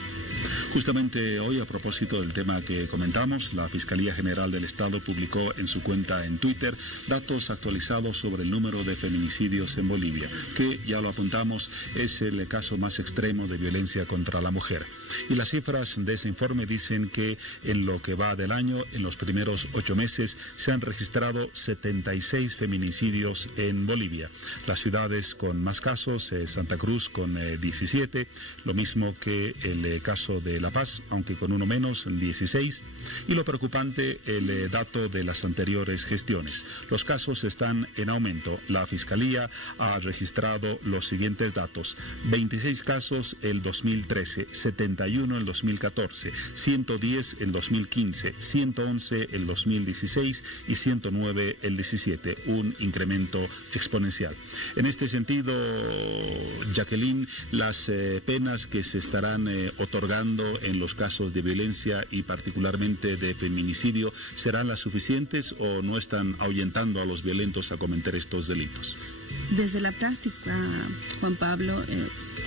Justamente hoy, a propósito del tema que comentamos, la Fiscalía General del Estado publicó en su cuenta en Twitter datos actualizados sobre el número de feminicidios en Bolivia, que, ya lo apuntamos, es el caso más extremo de violencia contra la mujer. Y las cifras de ese informe dicen que en lo que va del año, en los primeros 8 meses, se han registrado 76 feminicidios en Bolivia. Las ciudades con más casos, Santa Cruz con 17, lo mismo que el caso de La Paz, aunque con uno menos, 16. Y lo preocupante, el dato de las anteriores gestiones. Los casos están en aumento. La Fiscalía ha registrado los siguientes datos: 26 casos el 2013, 71 el 2014, 110 el 2015, 111 el 2016 y 109 el 17, un incremento exponencial. En este sentido, Jacqueline, las penas que se estarán otorgando en los casos de violencia y particularmente de feminicidio, ¿serán las suficientes o no están ahuyentando a los violentos a cometer estos delitos? Desde la práctica, Juan Pablo,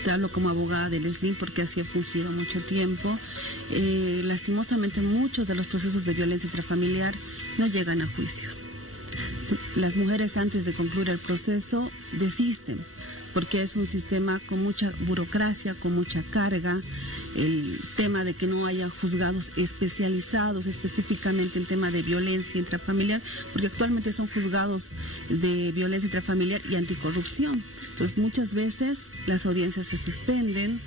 te hablo como abogada del SLIM porque así he fungido mucho tiempo. Lastimosamente muchos de los procesos de violencia intrafamiliar no llegan a juicios. Las mujeres, antes de concluir el proceso, desisten porque es un sistema con mucha burocracia, con mucha carga. El tema de que no haya juzgados especializados específicamente en tema de violencia intrafamiliar, porque actualmente son juzgados de violencia intrafamiliar y anticorrupción. Entonces muchas veces las audiencias se suspenden,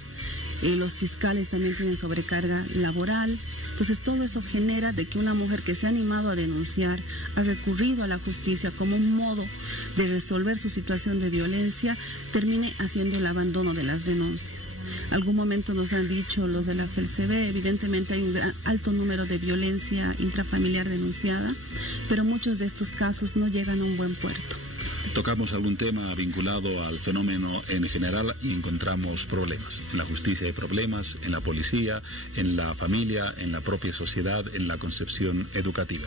los fiscales también tienen sobrecarga laboral. Entonces todo eso genera de que una mujer que se ha animado a denunciar, ha recurrido a la justicia como un modo de resolver su situación de violencia, termine haciendo el abandono de las denuncias. Algún momento nos han dicho los de la FELCB, evidentemente hay un alto número de violencia intrafamiliar denunciada, pero muchos de estos casos no llegan a un buen puerto. Tocamos algún tema vinculado al fenómeno en general y encontramos problemas. En la justicia hay problemas, en la policía, en la familia, en la propia sociedad, en la concepción educativa.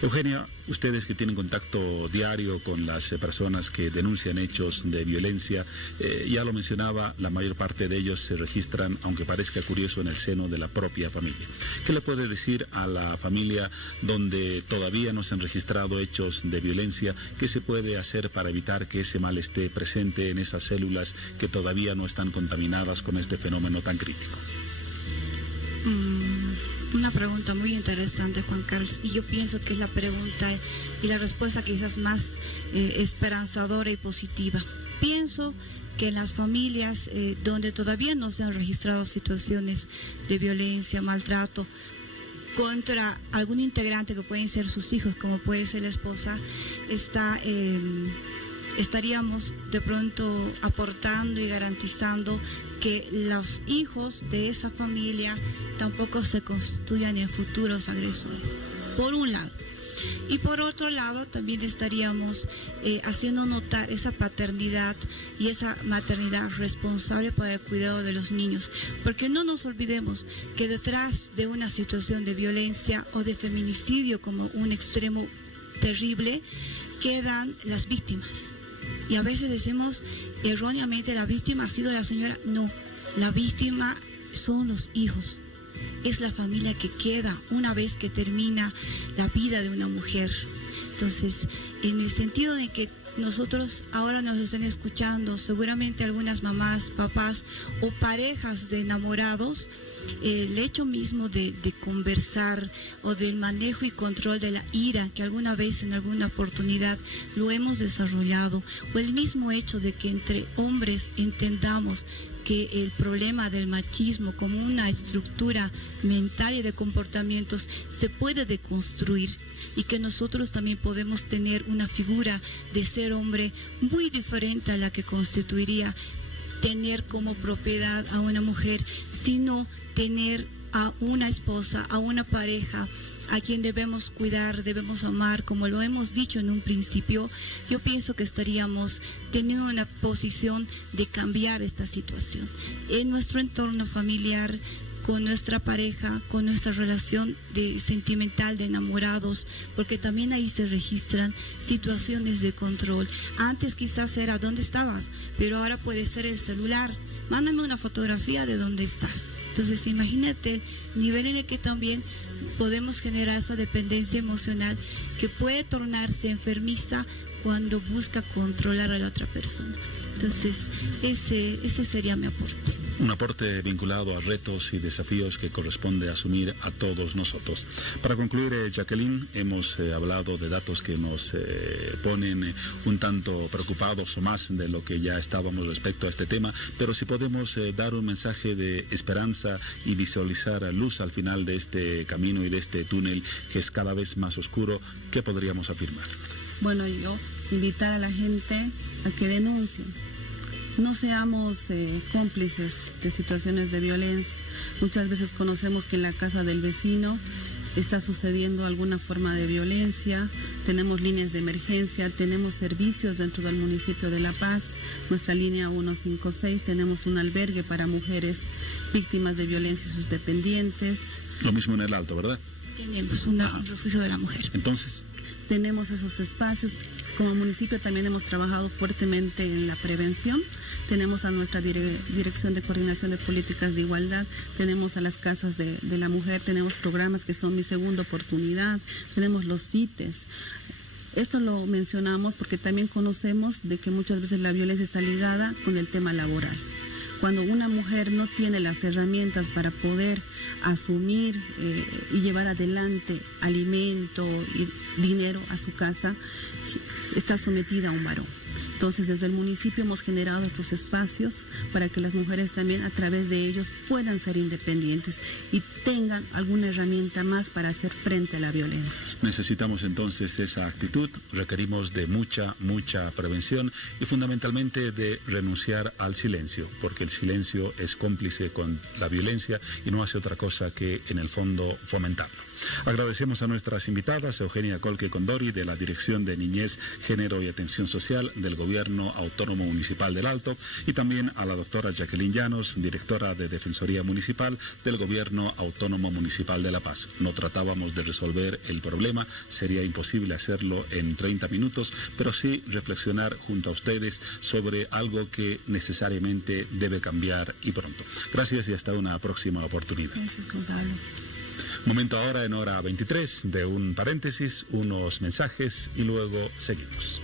Eugenia, ustedes que tienen contacto diario con las personas que denuncian hechos de violencia, ya lo mencionaba, la mayor parte de ellos se registran, aunque parezca curioso, en el seno de la propia familia. ¿Qué le puede decir a la familia donde todavía no se han registrado hechos de violencia? ¿Qué se puede hacer para evitar que ese mal esté presente en esas células que todavía no están contaminadas con este fenómeno tan crítico? Una pregunta muy interesante, Juan Carlos, y yo pienso que es la pregunta y la respuesta quizás más esperanzadora y positiva. Pienso que en las familias donde todavía no se han registrado situaciones de violencia, maltrato contra algún integrante que pueden ser sus hijos, como puede ser la esposa, estaríamos de pronto aportando y garantizando que los hijos de esa familia tampoco se constituyan en futuros agresores, por un lado. Y por otro lado, también estaríamos haciendo notar esa paternidad y esa maternidad responsable para el cuidado de los niños. Porque no nos olvidemos que detrás de una situación de violencia o de feminicidio como un extremo terrible, quedan las víctimas. Y a veces decimos erróneamente la víctima ha sido la señora. No, la víctima son los hijos. Es la familia que queda una vez que termina la vida de una mujer. Entonces, en el sentido de que nosotros ahora nos están escuchando, seguramente algunas mamás, papás o parejas de enamorados, el hecho mismo de conversar o del manejo y control de la ira, que alguna vez en alguna oportunidad lo hemos desarrollado, o el mismo hecho de que entre hombres entendamos que el problema del machismo como una estructura mental y de comportamientos se puede deconstruir y que nosotros también podemos tener una figura de ser hombre muy diferente a la que constituiría tener como propiedad a una mujer, sino tener a una esposa, a una pareja a quien debemos cuidar, debemos amar, como lo hemos dicho en un principio. Yo pienso que estaríamos teniendo una posición de cambiar esta situación en nuestro entorno familiar, con nuestra pareja, con nuestra relación sentimental de enamorados, porque también ahí se registran situaciones de control. Antes quizás era ¿dónde estabas? Pero ahora puede ser el celular. Mándame una fotografía de dónde estás. Entonces imagínate el nivel en el que también podemos generar esa dependencia emocional que puede tornarse enfermiza cuando busca controlar a la otra persona. Entonces, ese sería mi aporte. Un aporte vinculado a retos y desafíos que corresponde asumir a todos nosotros. Para concluir, Jacqueline, hemos hablado de datos que nos ponen un tanto preocupados o más de lo que ya estábamos respecto a este tema, pero si podemos dar un mensaje de esperanza y visualizar luz al final de este camino y de este túnel que es cada vez más oscuro, ¿qué podríamos afirmar? Bueno, yo invitar a la gente a que denuncien. No seamos cómplices de situaciones de violencia. Muchas veces conocemos que en la casa del vecino está sucediendo alguna forma de violencia. Tenemos líneas de emergencia, tenemos servicios dentro del municipio de La Paz. Nuestra línea 156, tenemos un albergue para mujeres víctimas de violencia y sus dependientes. Lo mismo en el Alto, ¿verdad? Tenemos un refugio de la mujer. Entonces, tenemos esos espacios. Como municipio también hemos trabajado fuertemente en la prevención. Tenemos a nuestra Dirección de Coordinación de Políticas de Igualdad, tenemos a las casas de la mujer, tenemos programas que son Mi Segunda Oportunidad, tenemos los CITES. Esto lo mencionamos porque también conocemos de que muchas veces la violencia está ligada con el tema laboral. Cuando una mujer no tiene las herramientas para poder asumir y llevar adelante alimento y dinero a su casa, está sometida a un varón. Entonces, desde el municipio hemos generado estos espacios para que las mujeres también a través de ellos puedan ser independientes y tengan alguna herramienta más para hacer frente a la violencia. Necesitamos entonces esa actitud, requerimos de mucha prevención y fundamentalmente de renunciar al silencio, porque el silencio es cómplice con la violencia y no hace otra cosa que en el fondo fomentarlo. Agradecemos a nuestras invitadas, Eugenia Colque Condori, de la Dirección de Niñez, Género y Atención Social del Gobierno Autónomo Municipal del Alto, y también a la doctora Jacqueline Llanos, directora de Defensoría Municipal del Gobierno Autónomo Municipal de La Paz. No tratábamos de resolver el problema, sería imposible hacerlo en 30 minutos, pero sí reflexionar junto a ustedes sobre algo que necesariamente debe cambiar y pronto. Gracias y hasta una próxima oportunidad. Gracias, Juan Pablo. Momento ahora, en hora 23, de un paréntesis, unos mensajes y luego seguimos.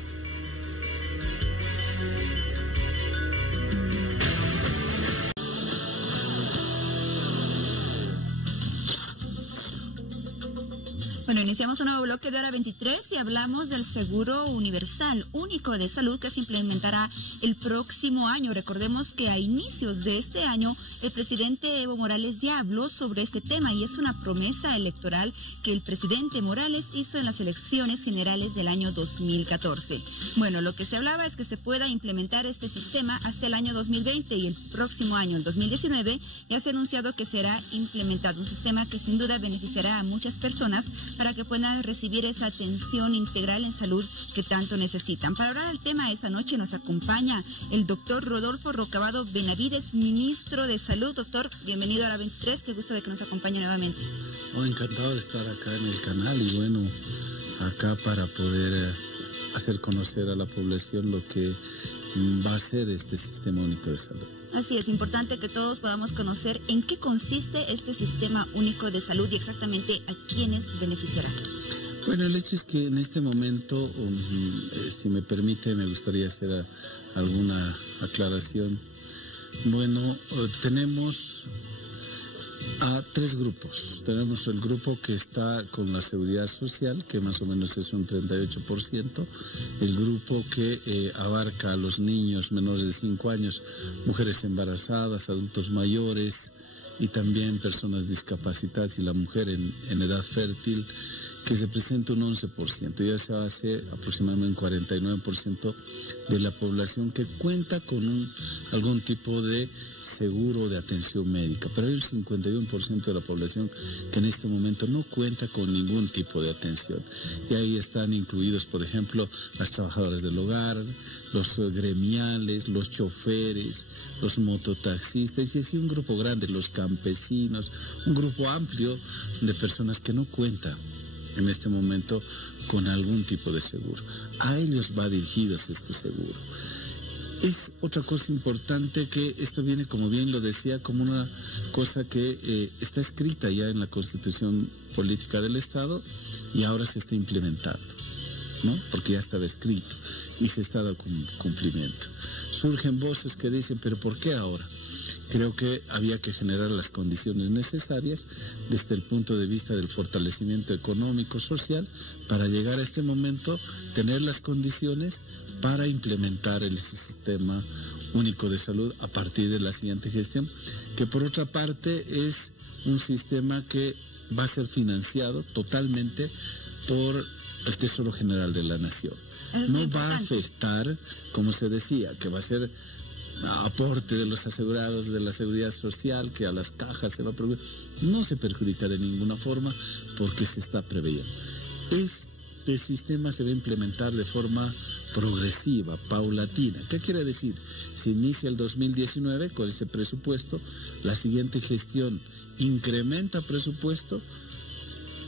Bueno, iniciamos un nuevo bloque de hora 23 y hablamos del seguro universal único de salud que se implementará el próximo año. Recordemos que a inicios de este año el presidente Evo Morales ya habló sobre este tema y es una promesa electoral que el presidente Morales hizo en las elecciones generales del año 2014. Bueno, lo que se hablaba es que se pueda implementar este sistema hasta el año 2020 y el próximo año, el 2019, ya se ha anunciado que será implementado un sistema que sin duda beneficiará a muchas personas para que puedan recibir esa atención integral en salud que tanto necesitan. Para hablar del tema esta noche nos acompaña el doctor Rodolfo Rocabado Benavides, ministro de Salud. Doctor, bienvenido a la 23, qué gusto de que nos acompañe nuevamente. Encantado de estar acá en el canal y bueno, acá para poder hacer conocer a la población lo que va a ser este sistema único de salud. Así es, importante que todos podamos conocer en qué consiste este sistema único de salud y exactamente a quiénes beneficiará. Bueno, el hecho es que en este momento, si me permite, me gustaría hacer alguna aclaración. Bueno, tenemos a tres grupos. Tenemos el grupo que está con la seguridad social, que más o menos es un 38%, el grupo que abarca a los niños menores de 5 años, mujeres embarazadas, adultos mayores y también personas discapacitadas y la mujer en edad fértil, que se presenta un 11%, ya se hace aproximadamente un 49% de la población que cuenta con algún tipo de seguro de atención médica, pero hay un 51% de la población que en este momento no cuenta con ningún tipo de atención. Y ahí están incluidos, por ejemplo, las trabajadoras del hogar, los gremiales, los choferes, los mototaxistas, y así un grupo grande, los campesinos, un grupo amplio de personas que no cuentan en este momento con algún tipo de seguro. A ellos va dirigido este seguro. Es otra cosa importante que esto viene, como bien lo decía, como una cosa que está escrita ya en la Constitución Política del Estado y ahora se está implementando, ¿no? Porque ya estaba escrito y se está dando cumplimiento. surgen voces que dicen, pero ¿por qué ahora? Creo que había que generar las condiciones necesarias desde el punto de vista del fortalecimiento económico, social, para llegar a este momento, tener las condiciones para implementar el sistema único de salud a partir de la siguiente gestión, que por otra parte es un sistema que va a ser financiado totalmente por el Tesoro General de la Nación. No va a afectar, como se decía, que va a ser aporte de los asegurados de la seguridad social, que a las cajas se va a proveer. No se perjudica de ninguna forma porque se está preveyendo. Este sistema se va a implementar de forma progresiva, paulatina. ¿Qué quiere decir? Se inicia el 2019 con ese presupuesto, la siguiente gestión incrementa presupuesto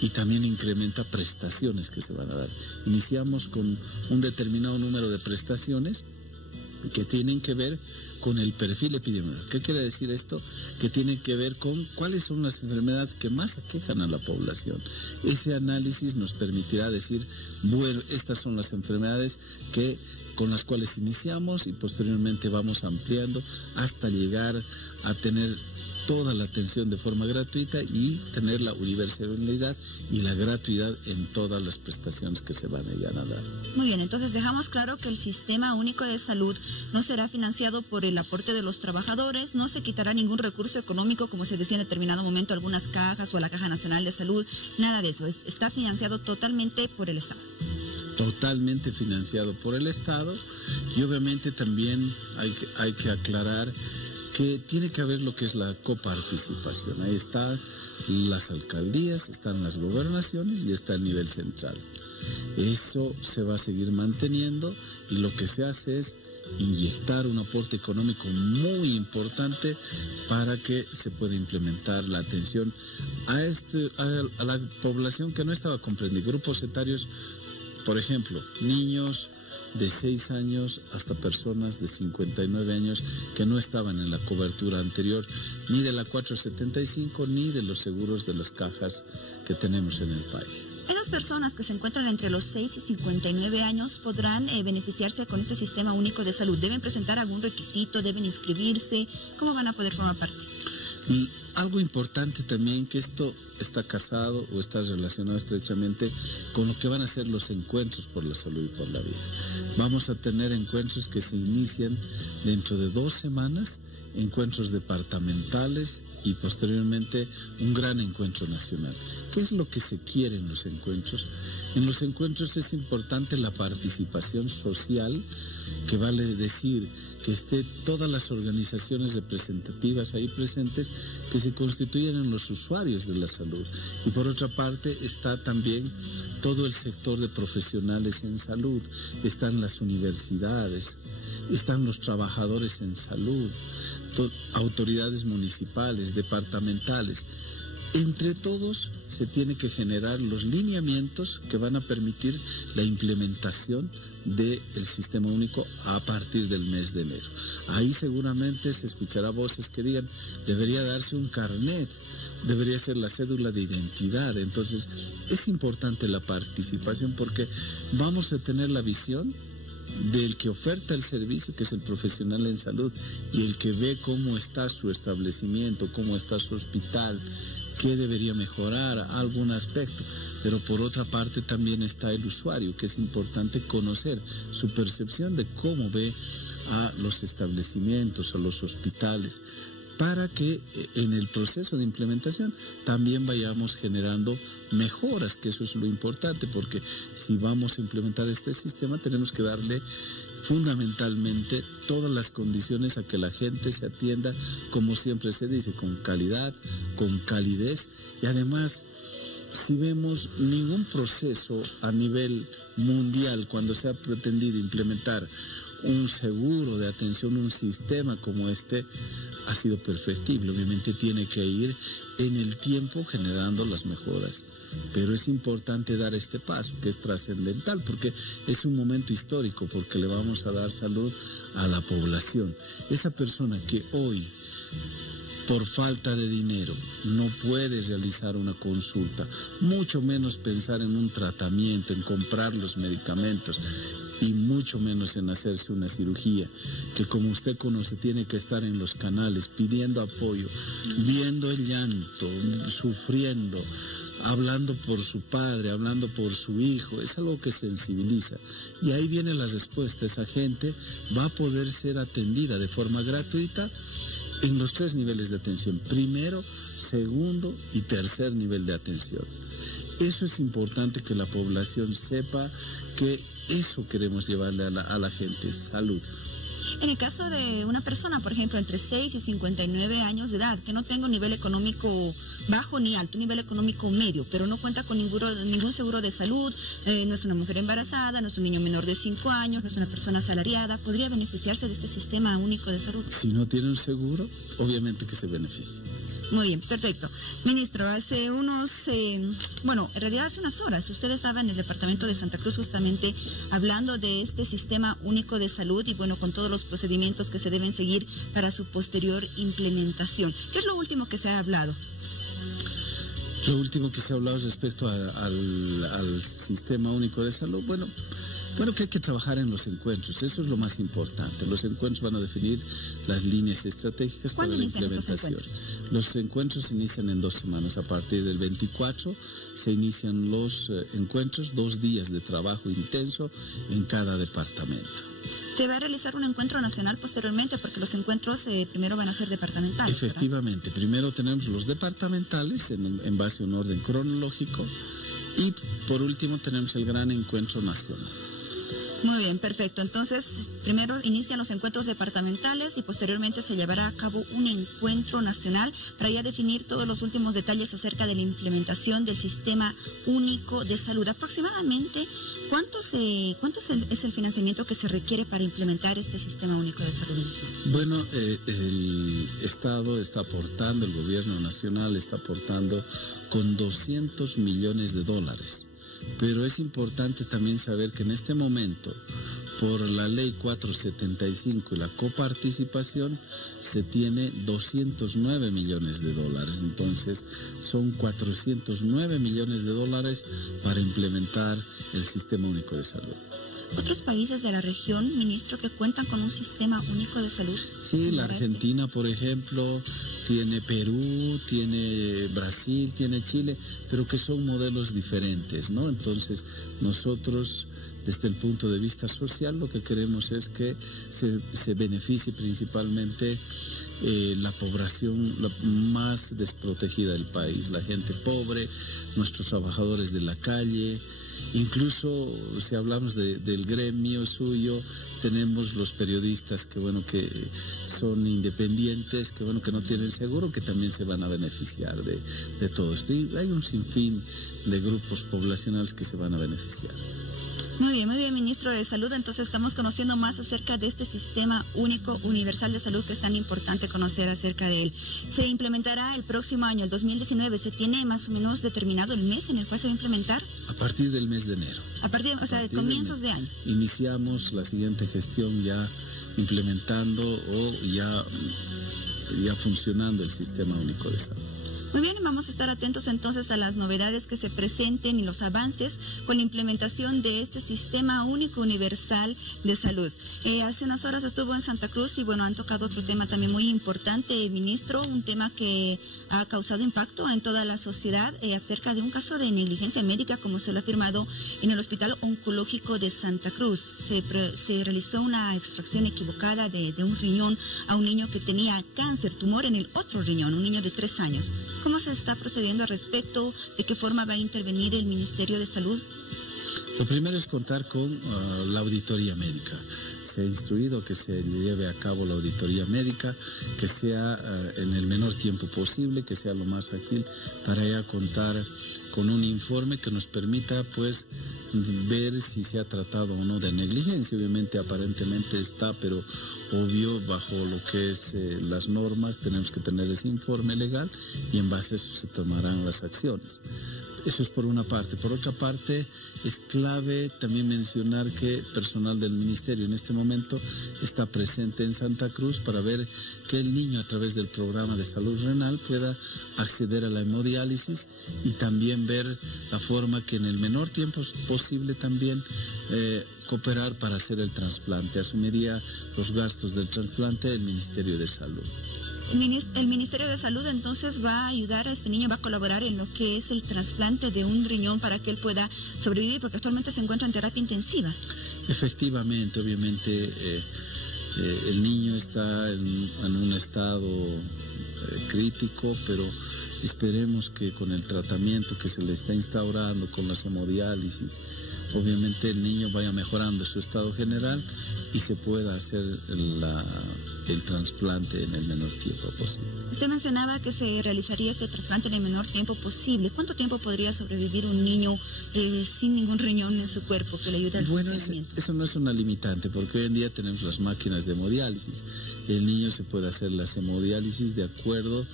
y también incrementa prestaciones que se van a dar. Iniciamos con un determinado número de prestaciones que tienen que ver con el perfil epidemiológico. ¿Qué quiere decir esto? Que tiene que ver con cuáles son las enfermedades que más aquejan a la población. Ese análisis nos permitirá decir, bueno, estas son las enfermedades con las cuales iniciamos y posteriormente vamos ampliando hasta llegar a tener toda la atención de forma gratuita y tener la universalidad y la gratuidad en todas las prestaciones que se van a dar. Muy bien, entonces dejamos claro que el Sistema Único de Salud no será financiado por el aporte de los trabajadores, no se quitará ningún recurso económico, como se decía en determinado momento, algunas cajas o a la Caja Nacional de Salud, nada de eso, está financiado totalmente por el Estado. Totalmente financiado por el Estado y obviamente también hay que aclarar que tiene que haber lo que es la coparticipación. Ahí están las alcaldías, están las gobernaciones y está el nivel central. Eso se va a seguir manteniendo y lo que se hace es inyectar un aporte económico muy importante para que se pueda implementar la atención a la población que no estaba comprendida. Grupos etarios, por ejemplo, niños de 6 años hasta personas de 59 años que no estaban en la cobertura anterior, ni de la 475, ni de los seguros de las cajas que tenemos en el país. Esas personas que se encuentran entre los 6 y 59 años podrán beneficiarse con este Sistema Único de Salud. ¿Deben presentar algún requisito? ¿Deben inscribirse? ¿Cómo van a poder formar parte? Y algo importante también, que esto está casado o está relacionado estrechamente con lo que van a ser los encuentros por la salud y por la vida. Vamos a tener encuentros que se inician dentro de 2 semanas, encuentros departamentales y posteriormente un gran encuentro nacional. ¿Qué es lo que se quiere en los encuentros? En los encuentros es importante la participación social, que vale decir que esté todas las organizaciones representativas ahí presentes que se constituyen en los usuarios de la salud. Y por otra parte está también todo el sector de profesionales en salud, están las universidades, están los trabajadores en salud, autoridades municipales, departamentales. Entre todos se tiene que generar los lineamientos que van a permitir la implementación del sistema único a partir del mes de enero. Ahí seguramente se escuchará voces que digan, debería darse un carnet, debería ser la cédula de identidad. Entonces es importante la participación porque vamos a tener la visión del que oferta el servicio, que es el profesional en salud, y el que ve cómo está su establecimiento, cómo está su hospital, qué debería mejorar, algún aspecto. Pero por otra parte también está el usuario, que es importante conocer su percepción de cómo ve a los establecimientos, a los hospitales, para que en el proceso de implementación también vayamos generando mejoras, que eso es lo importante, porque si vamos a implementar este sistema tenemos que darle fundamentalmente todas las condiciones a que la gente se atienda, como siempre se dice, con calidad, con calidez, y además, si vemos ningún proceso a nivel mundial cuando se ha pretendido implementar un seguro de atención, un sistema como este, ha sido perfectible. Obviamente tiene que ir en el tiempo generando las mejoras, pero es importante dar este paso, que es trascendental, porque es un momento histórico, porque le vamos a dar salud a la población. Esa persona que hoy, por falta de dinero, no puede realizar una consulta, mucho menos pensar en un tratamiento, en comprar los medicamentos, y mucho menos en hacerse una cirugía, que como usted conoce tiene que estar en los canales pidiendo apoyo, viendo el llanto, sufriendo, hablando por su padre, hablando por su hijo. Es algo que sensibiliza, y ahí viene la respuesta. Esa gente va a poder ser atendida de forma gratuita en los 3 niveles de atención: primero, segundo y tercer nivel de atención. Eso es importante que la población sepa, que eso queremos llevarle a la gente: salud. En el caso de una persona, por ejemplo, entre 6 y 59 años de edad, que no tenga un nivel económico bajo ni alto, un nivel económico medio, pero no cuenta con ningún seguro de salud, no es una mujer embarazada, no es un niño menor de 5 años, no es una persona asalariada, ¿podría beneficiarse de este sistema único de salud? Si no tiene un seguro, obviamente que se beneficia. Muy bien, perfecto. Ministro, hace en realidad hace unas horas, usted estaba en el departamento de Santa Cruz justamente hablando de este sistema único de salud y bueno, con todos los procedimientos que se deben seguir para su posterior implementación. ¿Qué es lo último que se ha hablado? Lo último que se ha hablado es respecto al sistema único de salud. Bueno, que hay que trabajar en los encuentros, eso es lo más importante. Los encuentros van a definir las líneas estratégicas para la implementación. Los encuentros se inician en 2 semanas. A partir del 24 se inician los encuentros, 2 días de trabajo intenso en cada departamento. Se va a realizar un encuentro nacional posteriormente, porque los encuentros primero van a ser departamentales. Efectivamente, ¿verdad? Primero tenemos los departamentales en base a un orden cronológico, y por último tenemos el gran encuentro nacional. Muy bien, perfecto. Entonces, primero inician los encuentros departamentales y posteriormente se llevará a cabo un encuentro nacional para ya definir todos los últimos detalles acerca de la implementación del sistema único de salud. Aproximadamente, ¿cuánto es el financiamiento que se requiere para implementar este sistema único de salud? Bueno, el Estado está aportando, el gobierno nacional está aportando con $200 millones. Pero es importante también saber que en este momento, por la ley 475 y la coparticipación, se tiene $209 millones. Entonces, son $409 millones para implementar el sistema único de salud. ¿Otros países de la región, ministro, que cuentan con un sistema único de salud? Sí, la Argentina, por ejemplo, tiene Perú, tiene Brasil, tiene Chile, pero que son modelos diferentes, ¿no? Entonces, nosotros, desde el punto de vista social, lo que queremos es que se beneficie principalmente la población más desprotegida del país, la gente pobre, nuestros trabajadores de la calle. Incluso si hablamos del gremio suyo, tenemos los periodistas que son independientes, que no tienen seguro, que también se van a beneficiar de todo esto. Y hay un sinfín de grupos poblacionales que se van a beneficiar. Muy bien, ministro de Salud. Entonces estamos conociendo más acerca de este sistema único universal de salud, que es tan importante conocer acerca de él. Se implementará el próximo año, el 2019. ¿Se tiene más o menos determinado el mes en el cual se va a implementar? A partir del mes de enero. De comienzos de año. Iniciamos la siguiente gestión ya implementando o ya funcionando el sistema único de salud. Muy bien, vamos a estar atentos entonces a las novedades que se presenten y los avances con la implementación de este sistema único universal de salud. Hace unas horas estuvo en Santa Cruz y han tocado otro tema también muy importante, ministro, un tema que ha causado impacto en toda la sociedad acerca de un caso de negligencia médica, como se lo ha afirmado en el Hospital Oncológico de Santa Cruz. Se realizó una extracción equivocada de un riñón a un niño que tenía cáncer, tumor en el otro riñón, un niño de 3 años. ¿Cómo se está procediendo al respecto? ¿De qué forma va a intervenir el Ministerio de Salud? Lo primero es contar con la auditoría médica. Se ha instruido que se lleve a cabo la auditoría médica, que sea en el menor tiempo posible, que sea lo más ágil, para ya contar con un informe que nos permita ver si se ha tratado o no de negligencia. Obviamente aparentemente está, pero obvio bajo lo que es las normas tenemos que tener ese informe legal y en base a eso se tomarán las acciones. Eso es por una parte. Por otra parte, es clave también mencionar que personal del Ministerio en este momento está presente en Santa Cruz para ver que el niño a través del programa de salud renal pueda acceder a la hemodiálisis y también ver la forma que en el menor tiempo posible también cooperar para hacer el trasplante. Asumiría los gastos del trasplante el Ministerio de Salud. El Ministerio de Salud entonces va a ayudar a este niño, va a colaborar en lo que es el trasplante de un riñón para que él pueda sobrevivir, porque actualmente se encuentra en terapia intensiva. Efectivamente, obviamente el niño está en un estado crítico, pero esperemos que con el tratamiento que se le está instaurando, con las hemodiálisis, obviamente el niño vaya mejorando su estado general y se pueda hacer el trasplante en el menor tiempo posible. Usted mencionaba que se realizaría este trasplante en el menor tiempo posible. ¿Cuánto tiempo podría sobrevivir un niño sin ningún riñón en su cuerpo que le ayude al funcionamiento? Eso no es una limitante, porque hoy en día tenemos las máquinas de hemodiálisis. El niño se puede hacer las hemodiálisis de acuerdo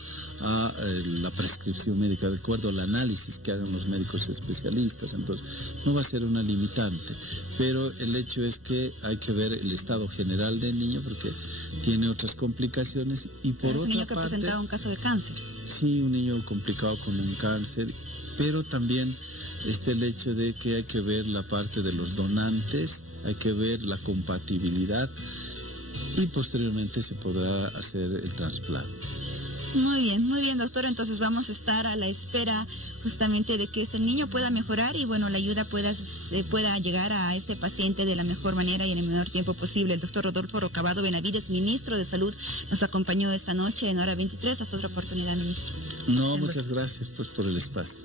a la prescripción médica, de acuerdo al análisis que hagan los médicos especialistas. Entonces, no va a ser una limitante, pero el hecho es que hay que ver el estado general del niño porque tiene otras complicaciones y por otra parte... Es un niño que presentaba un caso de cáncer. Sí, un niño complicado con un cáncer, pero también el hecho de que hay que ver la parte de los donantes, hay que ver la compatibilidad y posteriormente se podrá hacer el trasplante. Muy bien, doctor. Entonces vamos a estar a la espera justamente de que este niño pueda mejorar y bueno, la ayuda pueda llegar a este paciente de la mejor manera y en el menor tiempo posible. El doctor Rodolfo Rocabado Benavides, ministro de Salud, nos acompañó esta noche en Hora 23. Hasta otra oportunidad, ministro. No, muchas gracias pues por el espacio.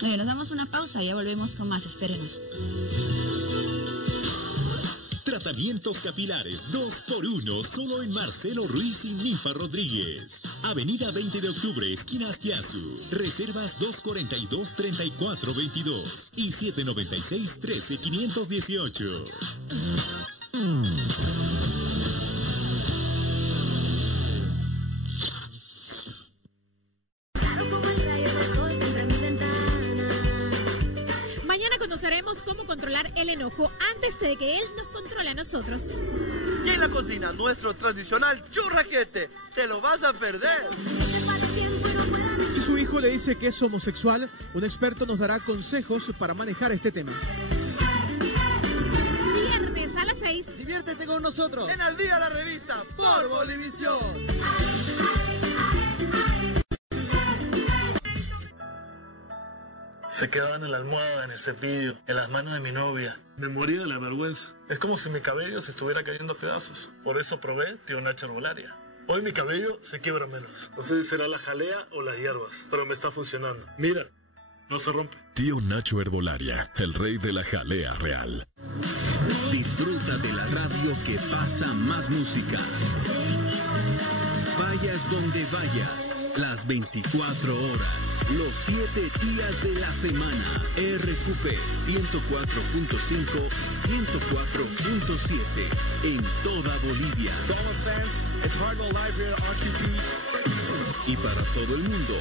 Nos damos una pausa y ya volvemos con más. Espérenos. Tratamientos capilares 2x1 solo en Marcelo Ruiz y Ninfa Rodríguez. Avenida 20 de Octubre, esquina Asquiazu. Reservas 242-3422 y 796-13-518. Conoceremos cómo controlar el enojo antes de que él nos controle a nosotros. Y en la cocina, nuestro tradicional churraquete. ¡Te lo vas a perder! Si su hijo le dice que es homosexual, un experto nos dará consejos para manejar este tema. Viernes a las 6. Diviértete con nosotros. En Al Día la Revista, por Bolivisión. Se quedaban en la almohada, en el cepillo, en las manos de mi novia. Me moría de la vergüenza. Es como si mi cabello se estuviera cayendo a pedazos. Por eso probé Tío Nacho Herbolaria. Hoy mi cabello se quiebra menos. No sé si será la jalea o las hierbas, pero me está funcionando. Mira, no se rompe. Tío Nacho Herbolaria, el rey de la jalea real. Disfruta de la radio que pasa más música. Vayas donde vayas, las 24 horas. Los 7 días de la semana. RQP 104.5 y 104.7 en toda Bolivia. Y para todo el mundo,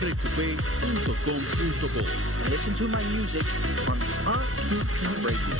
rqp.com.bo. Listen to my music on RQP Radio.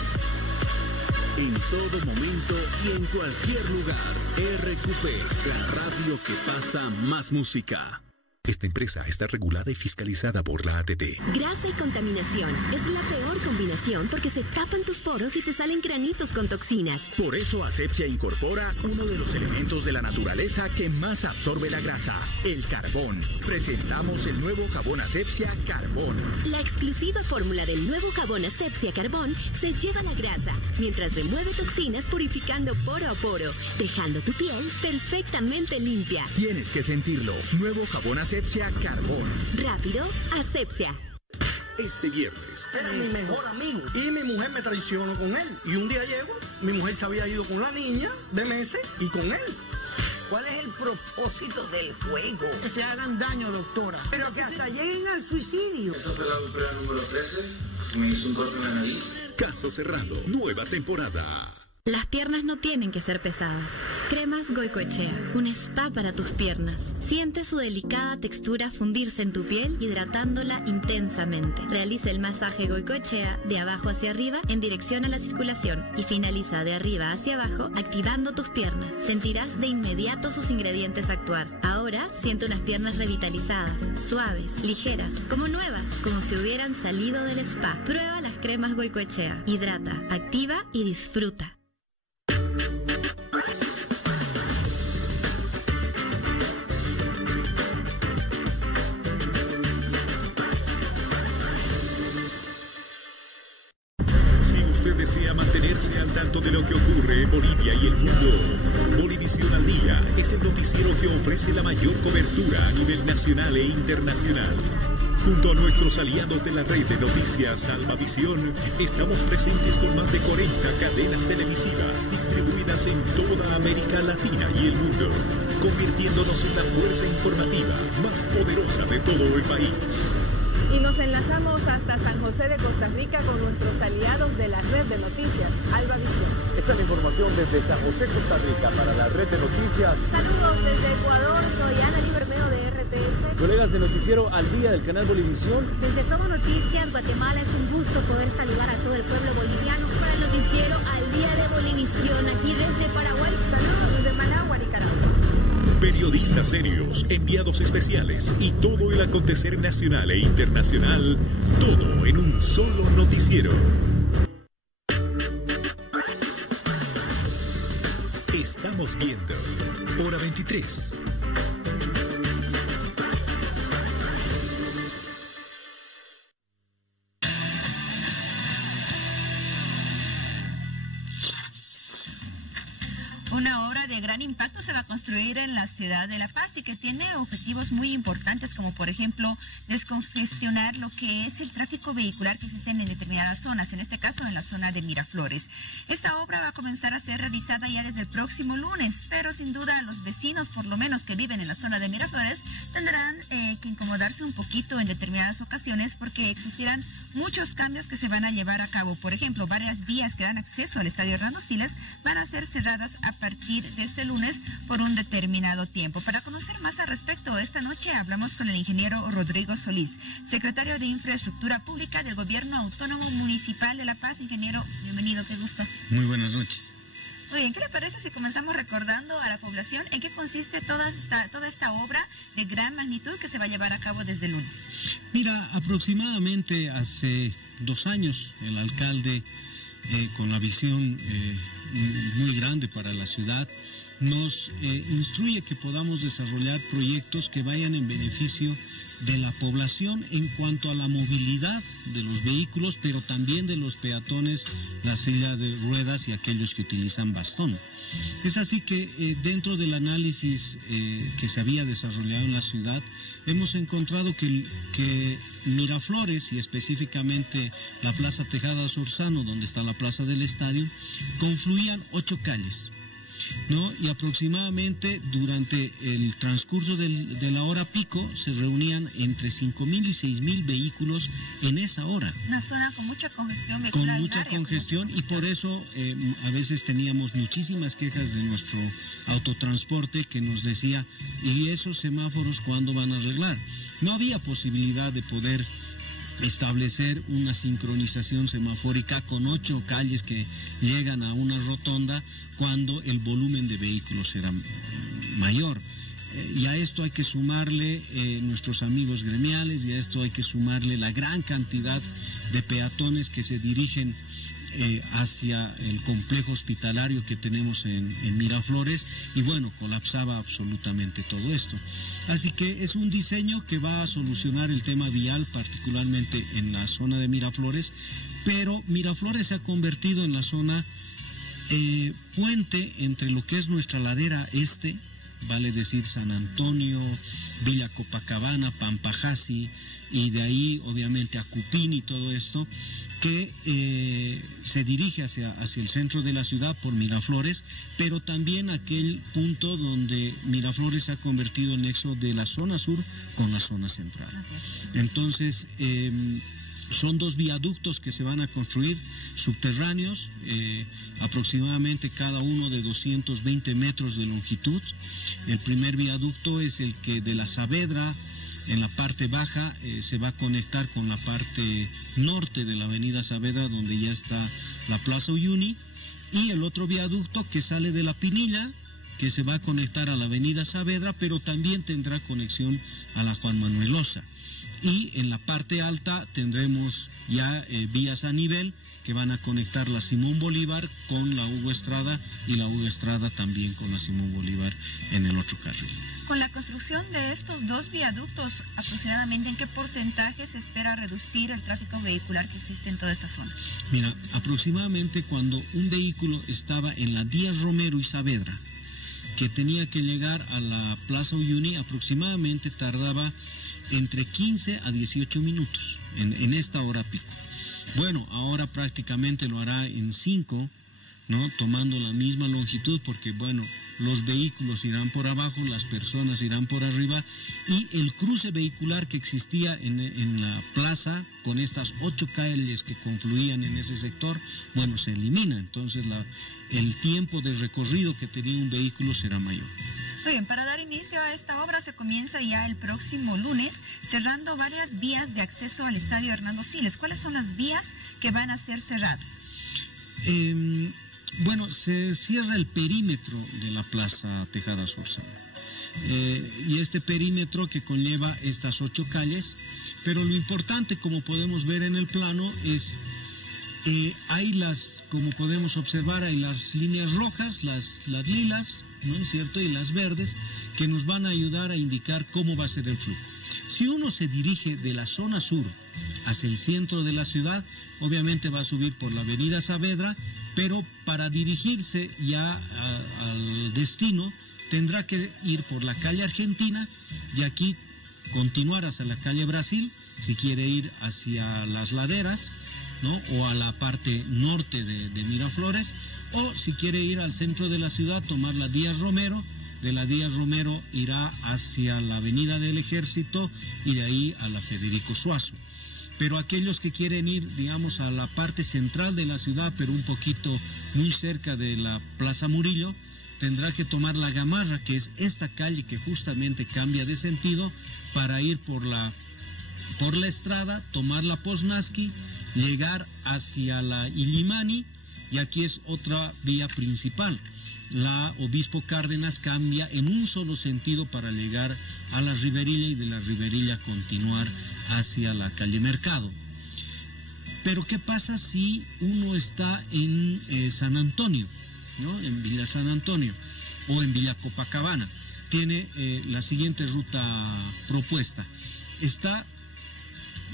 En todo momento y en cualquier lugar, RQP, la radio que pasa más música. Esta empresa está regulada y fiscalizada por la ATT. Grasa y contaminación es la peor combinación porque se tapan tus poros y te salen granitos con toxinas. Por eso Asepsia incorpora uno de los elementos de la naturaleza que más absorbe la grasa, el carbón. Presentamos el nuevo jabón Asepsia Carbón. La exclusiva fórmula del nuevo jabón Asepsia Carbón se lleva la grasa, mientras remueve toxinas purificando poro a poro, dejando tu piel perfectamente limpia. Tienes que sentirlo. Nuevo jabón Asepsia Carbón. Rápido, Asepsia. Este viernes. Era mi mejor amigo y mi mujer me traicionó con él. Y un día llego, mi mujer se había ido con la niña de meses y con él. ¿Cuál es el propósito del juego? Que se hagan daño, doctora. Pero que hasta lleguen al suicidio. Esa fue la prueba número 13. Me hizo un corte en la nariz. Caso cerrado. Nueva temporada. Las piernas no tienen que ser pesadas. Cremas Goicoechea, un spa para tus piernas. Siente su delicada textura fundirse en tu piel, hidratándola intensamente. Realiza el masaje Goicoechea de abajo hacia arriba en dirección a la circulación y finaliza de arriba hacia abajo activando tus piernas. Sentirás de inmediato sus ingredientes actuar. Ahora siente unas piernas revitalizadas, suaves, ligeras, como nuevas, como si hubieran salido del spa. Prueba las cremas Goicoechea. Hidrata, activa y disfruta. Si usted desea mantenerse al tanto de lo que ocurre en Bolivia y el mundo, Bolivisión al Día es el noticiero que ofrece la mayor cobertura a nivel nacional e internacional. Junto a nuestros aliados de la red de noticias Almavisión, estamos presentes con más de 40 cadenas televisivas distribuidas en toda América Latina y el mundo, convirtiéndonos en la fuerza informativa más poderosa de todo el país. Y nos enlazamos hasta San José de Costa Rica con nuestros aliados de la red de noticias Almavisión. Esta es la información desde San José, Costa Rica, para la red de noticias. Saludos desde Ecuador, soy Ana Bermeo de RTS. Colegas de Noticiero al Día del canal Bolivisión. Desde Todo Noticias Guatemala es un gusto poder saludar a todo el pueblo boliviano. Para el Noticiero al Día de Bolivisión, aquí desde Paraguay. Saludos desde Managua, Nicaragua. Periodistas serios, enviados especiales y todo el acontecer nacional e internacional, todo en un solo noticiero. Estamos viendo Hora 23. Una obra de gran impacto se va a construir en la ciudad de La Paz y que tiene objetivos muy importantes, como por ejemplo descongestionar lo que es el tráfico vehicular que se hace en determinadas zonas, en este caso en la zona de Miraflores. Esta obra va a comenzar a ser realizada ya desde el próximo lunes, pero sin duda los vecinos, por lo menos que viven en la zona de Miraflores, tendrán que incomodarse un poquito en determinadas ocasiones porque existirán muchos cambios que se van a llevar a cabo. Por ejemplo, varias vías que dan acceso al estadio Hernando Siles van a ser cerradas a partir de este lunes por un determinado tiempo. Para conocer más al respecto, esta noche hablamos con el ingeniero Rodrigo Solís, secretario de Infraestructura Pública del Gobierno Autónomo Municipal de La Paz. Ingeniero, bienvenido, qué gusto. Muy buenas noches. Muy bien, ¿qué le parece si comenzamos recordando a la población en qué consiste toda esta obra de gran magnitud que se va a llevar a cabo desde el lunes? Mira, aproximadamente hace 2 años el alcalde, con la visión muy grande para la ciudad, nos instruye que podamos desarrollar proyectos que vayan en beneficio de la población en cuanto a la movilidad de los vehículos, pero también de los peatones, la silla de ruedas y aquellos que utilizan bastón. Es así que dentro del análisis que se había desarrollado en la ciudad, hemos encontrado que Miraflores y específicamente la Plaza Tejada Sorzano, donde está la Plaza del Estadio, confluían 8 calles, ¿no? Y aproximadamente durante el transcurso de la hora pico se reunían entre 5.000 y 6.000 vehículos en esa hora. Una zona con mucha congestión vehicular. Con mucha congestión, y por eso a veces teníamos muchísimas quejas de nuestro autotransporte que nos decía, ¿y esos semáforos cuándo van a arreglar? No había posibilidad de poder establecer una sincronización semafórica con 8 calles que llegan a una rotonda cuando el volumen de vehículos era mayor. Y a esto hay que sumarle nuestros amigos gremiales, y a esto hay que sumarle la gran cantidad de peatones que se dirigen hacia el complejo hospitalario que tenemos en Miraflores, y bueno, colapsaba absolutamente todo esto. Así que es un diseño que va a solucionar el tema vial, particularmente en la zona de Miraflores, pero Miraflores se ha convertido en la zona puente entre lo que es nuestra ladera este, vale decir San Antonio, Villa Copacabana, Pampajasi, y de ahí obviamente a Cupín y todo esto, que se dirige hacia el centro de la ciudad por Miraflores, pero también aquel punto donde Miraflores se ha convertido en nexo de la zona sur con la zona central. Entonces, Son 2 viaductos que se van a construir subterráneos, aproximadamente cada uno de 220 metros de longitud. El primer viaducto es el que de la Saavedra, en la parte baja, se va a conectar con la parte norte de la avenida Saavedra, donde ya está la Plaza Uyuni, y el otro viaducto que sale de la Pinilla, que se va a conectar a la avenida Saavedra, pero también tendrá conexión a la Juan Manuel Ossa. Y en la parte alta tendremos ya vías a nivel que van a conectar la Simón Bolívar con la Hugo Estrada y la Hugo Estrada también con la Simón Bolívar en el otro carril. Con la construcción de estos 2 viaductos, aproximadamente ¿en qué porcentaje se espera reducir el tráfico vehicular que existe en toda esta zona? Mira, aproximadamente cuando un vehículo estaba en la Díaz Romero y Saavedra, que tenía que llegar a la Plaza Uyuni, aproximadamente tardaba entre 15 a 18 minutos en esta hora pico. Bueno, ahora prácticamente lo hará en 5, ¿no? Tomando la misma longitud, porque bueno, los vehículos irán por abajo, las personas irán por arriba, y el cruce vehicular que existía en la plaza, con estas 8 calles que confluían en ese sector, bueno, se elimina. Entonces el tiempo de recorrido que tenía un vehículo será mayor. Muy bien, para dar inicio a esta obra se comienza ya el próximo lunes, cerrando varias vías de acceso al estadio Hernando Siles. ¿Cuáles son las vías que van a ser cerradas? Bueno, se cierra el perímetro de la Plaza Tejada Sorsano. Y este perímetro que conlleva estas 8 calles, pero lo importante, como podemos ver en el plano, es como podemos observar, hay las líneas rojas, las lilas, ¿no es cierto?, y las verdes, que nos van a ayudar a indicar cómo va a ser el flujo. Si uno se dirige de la zona sur hacia el centro de la ciudad, obviamente va a subir por la avenida Saavedra, pero para dirigirse ya al destino tendrá que ir por la calle Argentina y aquí continuar hacia la calle Brasil, si quiere ir hacia las laderas, ¿no?, o a la parte norte de Miraflores, o si quiere ir al centro de la ciudad, tomar la Díaz Romero. De la Díaz Romero irá hacia la Avenida del Ejército y de ahí a la Federico Suazo. Pero aquellos que quieren ir, digamos, a la parte central de la ciudad, pero un poquito muy cerca de la Plaza Murillo, tendrá que tomar la Gamarra, que es esta calle que justamente cambia de sentido, para ir por la Estrada, tomar la Poznansky, llegar hacia la Illimani, y aquí es otra vía principal. La Obispo Cárdenas cambia en un solo sentido para llegar a la Riverilla y de la Riverilla continuar hacia la calle Mercado. Pero ¿qué pasa si uno está en San Antonio, ¿no?, en Villa San Antonio o en Villa Copacabana? Tiene la siguiente ruta propuesta.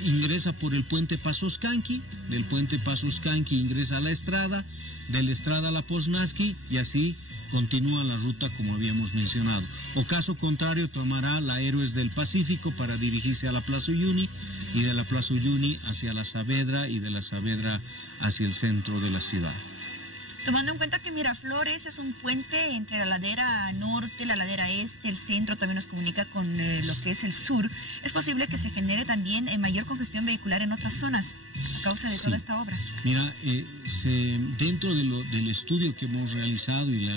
Ingresa por el puente Pasoscanqui, del puente Pasoscanqui ingresa a la Estrada, de la Estrada a la Poznansky y así continúa la ruta como habíamos mencionado. O caso contrario, tomará la Héroes del Pacífico para dirigirse a la Plaza Uyuni y de la Plaza Uyuni hacia la Saavedra y de la Saavedra hacia el centro de la ciudad. Tomando en cuenta que Miraflores es un puente entre la ladera norte, la ladera este, el centro también nos comunica con lo que es el sur, ¿es posible que se genere también mayor congestión vehicular en otras zonas a causa de toda esta obra? Mira, dentro del estudio que hemos realizado y el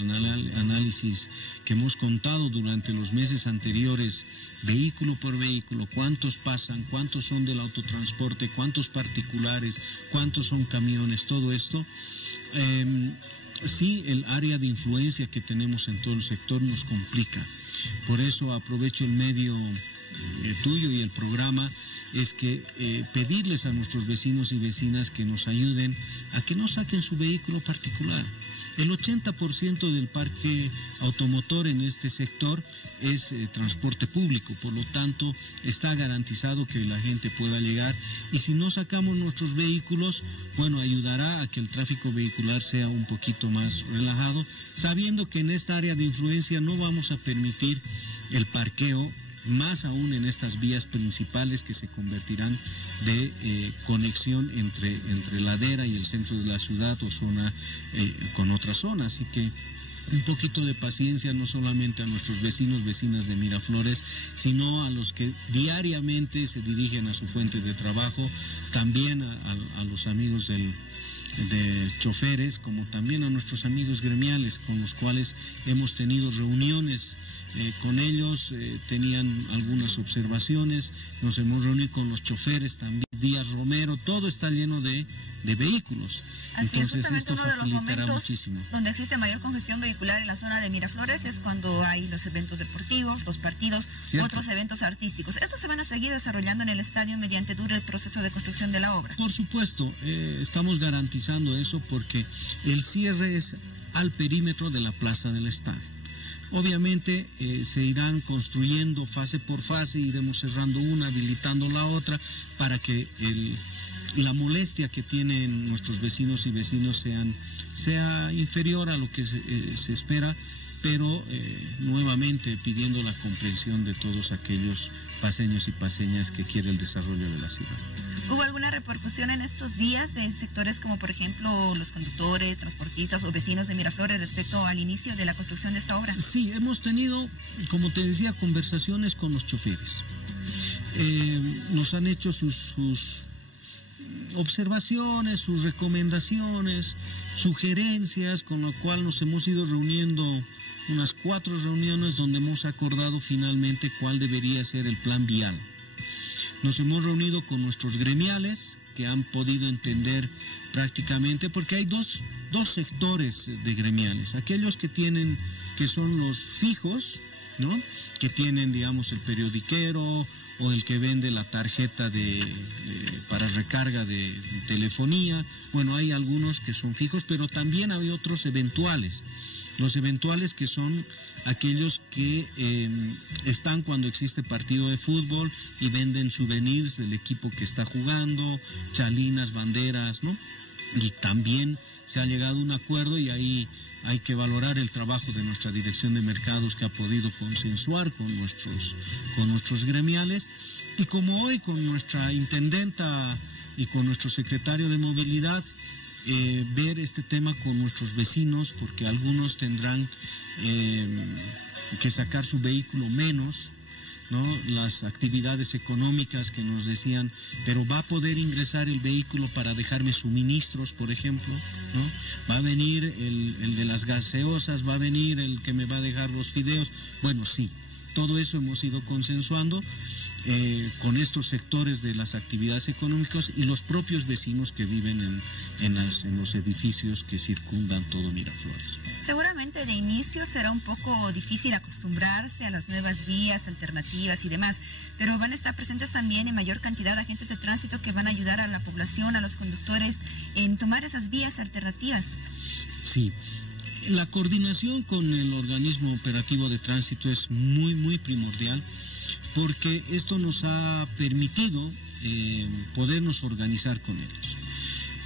análisis que hemos contado durante los meses anteriores, vehículo por vehículo, cuántos pasan, cuántos son del autotransporte, cuántos particulares, cuántos son camiones, todo esto, sí, el área de influencia que tenemos en todo el sector nos complica. Por eso aprovecho el medio tuyo y el programa, es que pedirles a nuestros vecinos y vecinas que nos ayuden a que no saquen su vehículo particular. El 80% del parque automotor en este sector es transporte público, por lo tanto está garantizado que la gente pueda llegar, y si no sacamos nuestros vehículos, bueno, ayudará a que el tráfico vehicular sea un poquito más relajado, sabiendo que en esta área de influencia no vamos a permitir el parqueo, más aún en estas vías principales que se convertirán de conexión entre ladera y el centro de la ciudad o zona con otra zona. Así que un poquito de paciencia, no solamente a nuestros vecinos, vecinas de Miraflores, sino a los que diariamente se dirigen a su fuente de trabajo, también a los amigos de choferes, como también a nuestros amigos gremiales, con los cuales hemos tenido reuniones con ellos, tenían algunas observaciones, nos hemos reunido con los choferes también, Díaz Romero, todo está lleno de vehículos. Así entonces es, esto facilitará muchísimo. Donde existe mayor congestión vehicular en la zona de Miraflores es cuando hay los eventos deportivos, los partidos, otros eventos artísticos. ¿Estos se van a seguir desarrollando en el estadio mediante dure el proceso de construcción de la obra? Por supuesto, estamos garantizando eso porque el cierre es al perímetro de la plaza del estadio. Obviamente se irán construyendo fase por fase, iremos cerrando una, habilitando la otra, para que la molestia que tienen nuestros vecinos y vecinos sea inferior a lo que se espera, pero nuevamente pidiendo la comprensión de todos aquellos paseños y paseñas que quieren el desarrollo de la ciudad. ¿Hubo alguna repercusión en estos días de sectores como, por ejemplo, los conductores, transportistas o vecinos de Miraflores respecto al inicio de la construcción de esta obra? Sí, hemos tenido, como te decía, conversaciones con los choferes. Nos han hecho sus observaciones, sus recomendaciones, sugerencias, con lo cual nos hemos ido reuniendo unas 4 reuniones donde hemos acordado finalmente cuál debería ser el plan vial. Nos hemos reunido con nuestros gremiales que han podido entender prácticamente, porque hay dos sectores de gremiales, aquellos que son los fijos, ¿no? Que tienen, digamos, el periodiquero o el que vende la tarjeta para recarga de telefonía. Bueno, hay algunos que son fijos, pero también hay otros eventuales. Los eventuales, que son aquellos que están cuando existe partido de fútbol y venden souvenirs del equipo que está jugando, chalinas, banderas, ¿no? Y también se ha llegado a un acuerdo, y ahí hay que valorar el trabajo de nuestra dirección de mercados, que ha podido consensuar con nuestros gremiales, y como hoy con nuestra intendenta y con nuestro secretario de movilidad, ver este tema con nuestros vecinos, porque algunos tendrán que sacar su vehículo menos, ¿no? Las actividades económicas que nos decían, pero va a poder ingresar el vehículo para dejarme suministros, por ejemplo, ¿no? Va a venir el de las gaseosas, va a venir el que me va a dejar los fideos. Bueno, sí, todo eso hemos ido consensuando con estos sectores de las actividades económicas y los propios vecinos que viven en los edificios que circundan todo Miraflores. Seguramente de inicio será un poco difícil acostumbrarse a las nuevas vías, alternativas y demás, pero van a estar presentes también en mayor cantidad de agentes de tránsito que van a ayudar a la población, a los conductores, en tomar esas vías alternativas. Sí. La coordinación con el organismo operativo de tránsito es muy, muy primordial, porque esto nos ha permitido podernos organizar con ellos.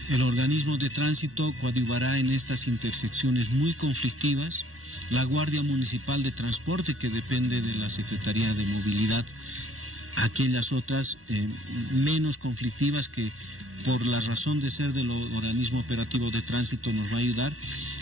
El organismo de tránsito coadyuvará en estas intersecciones muy conflictivas. La Guardia Municipal de Transporte, que depende de la Secretaría de Movilidad, aquellas otras menos conflictivas, que por la razón de ser del organismo operativo de tránsito nos va a ayudar,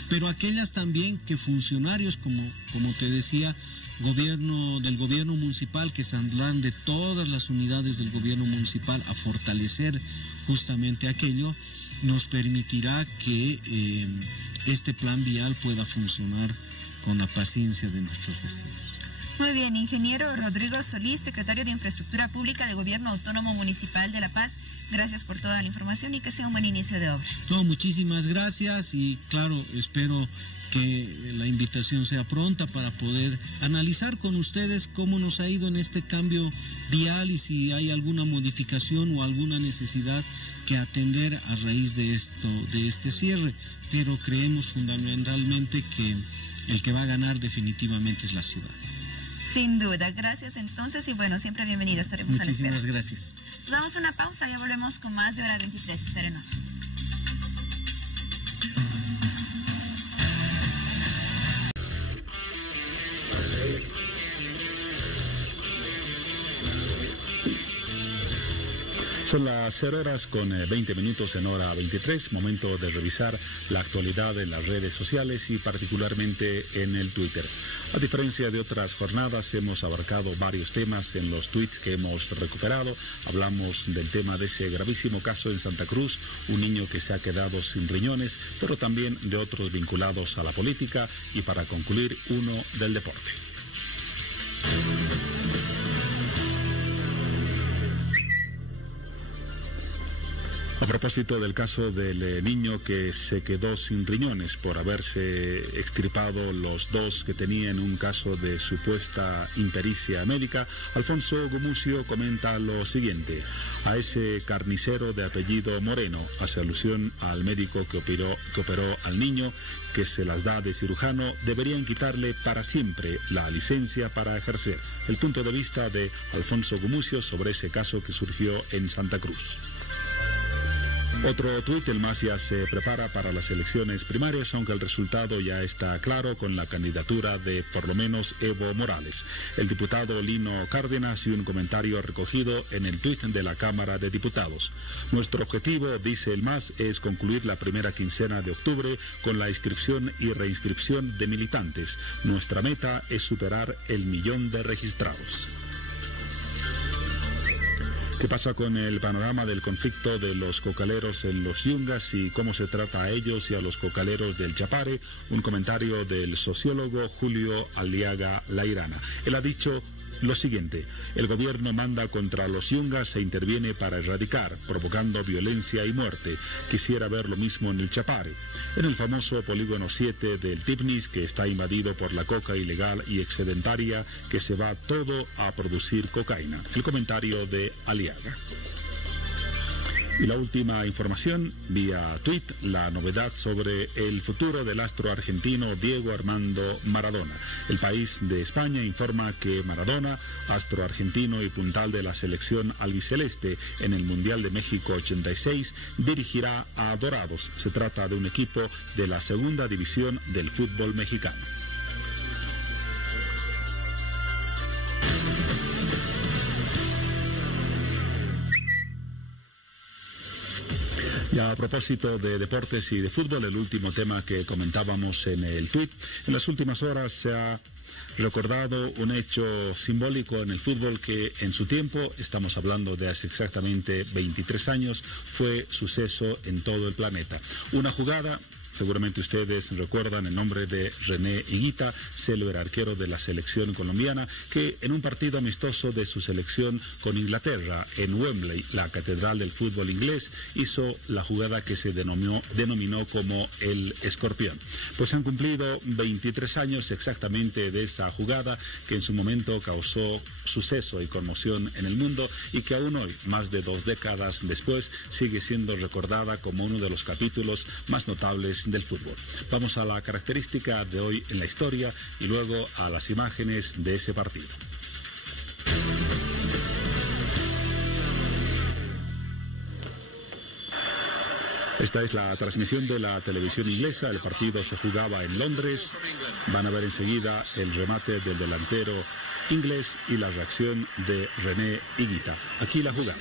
pero aquellas también que funcionarios, como te decía, del gobierno municipal, que saldrán de todas las unidades del gobierno municipal a fortalecer justamente aquello, nos permitirá que este plan vial pueda funcionar con la paciencia de nuestros vecinos. Muy bien, ingeniero Rodrigo Solís, secretario de Infraestructura Pública de Gobierno Autónomo Municipal de La Paz, gracias por toda la información y que sea un buen inicio de obra. No, muchísimas gracias, y claro, espero que la invitación sea pronta para poder analizar con ustedes cómo nos ha ido en este cambio vial y si hay alguna modificación o alguna necesidad que atender a raíz de este cierre, pero creemos fundamentalmente que el que va a ganar definitivamente es la ciudad. Sin duda, gracias entonces, y bueno, siempre bienvenida, estaremos a la espera. Muchísimas gracias. Nos damos una pausa, ya volvemos con más de Hora 23, espérenos. Son las 0 horas con 20 minutos en hora 23, momento de revisar la actualidad en las redes sociales y particularmente en el Twitter. A diferencia de otras jornadas, hemos abarcado varios temas en los tweets que hemos recuperado. Hablamos del tema de ese gravísimo caso en Santa Cruz, un niño que se ha quedado sin riñones, pero también de otros vinculados a la política y, para concluir, uno del deporte. A propósito del caso del niño que se quedó sin riñones por haberse extirpado los dos que tenía en un caso de supuesta impericia médica, Alfonso Gumucio comenta lo siguiente: a ese carnicero de apellido Moreno, hace alusión al médico que operó al niño, que se las da de cirujano, deberían quitarle para siempre la licencia para ejercer. El punto de vista de Alfonso Gumucio sobre ese caso que surgió en Santa Cruz. Otro tuit: el MAS ya se prepara para las elecciones primarias, aunque el resultado ya está claro con la candidatura de por lo menos Evo Morales. El diputado Lino Cárdenas y un comentario recogido en el tuit de la Cámara de Diputados. Nuestro objetivo, dice el MAS, es concluir la primera quincena de octubre con la inscripción y reinscripción de militantes. Nuestra meta es superar el 1.000.000 de registrados. ¿Qué pasa con el panorama del conflicto de los cocaleros en los Yungas y cómo se trata a ellos y a los cocaleros del Chapare? Un comentario del sociólogo Julio Aliaga Lairana. Él ha dicho lo siguiente: el gobierno manda contra los Yungas e interviene para erradicar, provocando violencia y muerte. Quisiera ver lo mismo en el Chapare, en el famoso polígono 7 del Tipnis, que está invadido por la coca ilegal y excedentaria, que se va todo a producir cocaína. El comentario de Aliaga. Y la última información, vía tuit, la novedad sobre el futuro del astro argentino Diego Armando Maradona. El País de España informa que Maradona, astro argentino y puntal de la selección albiceleste en el Mundial de México 86, dirigirá a Dorados. Se trata de un equipo de la segunda división del fútbol mexicano. Y a propósito de deportes y de fútbol, el último tema que comentábamos en el tuit: en las últimas horas se ha recordado un hecho simbólico en el fútbol que en su tiempo, estamos hablando de hace exactamente 23 años, fue suceso en todo el planeta. Una jugada, seguramente ustedes recuerdan el nombre de René Higuita, célebre arquero de la selección colombiana, que en un partido amistoso de su selección con Inglaterra en Wembley, la catedral del fútbol inglés, hizo la jugada que se denominó como el escorpión. Pues se han cumplido 23 años exactamente de esa jugada, que en su momento causó suceso y conmoción en el mundo y que aún hoy, más de 2 décadas después, sigue siendo recordada como uno de los capítulos más notables del fútbol. Vamos a la característica de hoy en la historia y luego a las imágenes de ese partido. Esta es la transmisión de la televisión inglesa. El partido se jugaba en Londres. Van a ver enseguida el remate del delantero inglés y la reacción de René Higuita. Aquí la jugada.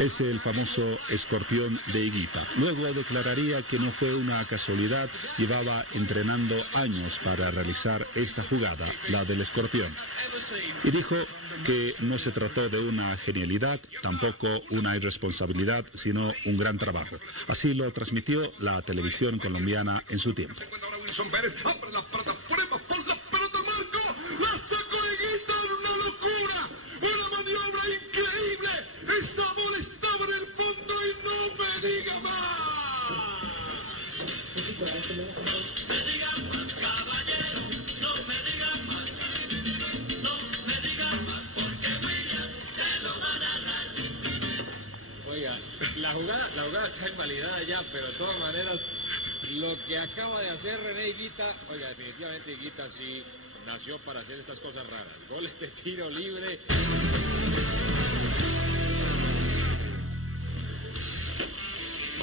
Es el famoso escorpión de Higuita. Luego declararía que no fue una casualidad, llevaba entrenando años para realizar esta jugada, la del escorpión. Y dijo que no se trató de una genialidad, tampoco una irresponsabilidad, sino un gran trabajo. Así lo transmitió la televisión colombiana en su tiempo. La jugada está invalidada ya, pero de todas maneras, lo que acaba de hacer René Higuita, oiga, definitivamente Higuita sí nació para hacer estas cosas raras. Goles de tiro libre.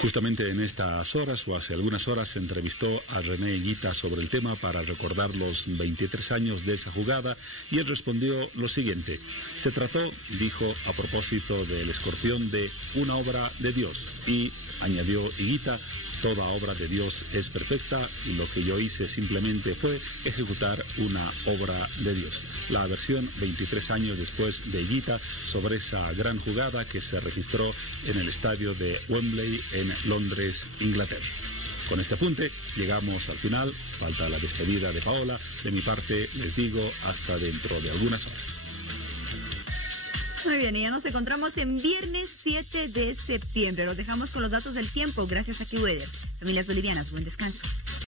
Justamente en estas horas o hace algunas horas se entrevistó a René Higuita sobre el tema para recordar los 23 años de esa jugada y él respondió lo siguiente. Se trató, dijo a propósito del escorpión, de una obra de Dios y añadió Higuita, toda obra de Dios es perfecta y lo que yo hice simplemente fue ejecutar una obra de Dios. La versión 23 años después de Higuita sobre esa gran jugada que se registró en el estadio de Wembley en Londres, Inglaterra. Con este apunte llegamos al final, falta la despedida de Paola. De mi parte les digo hasta dentro de algunas horas. Muy bien, y ya nos encontramos en viernes 7 de septiembre. Los dejamos con los datos del tiempo gracias a AccuWeather. Familias bolivianas, buen descanso.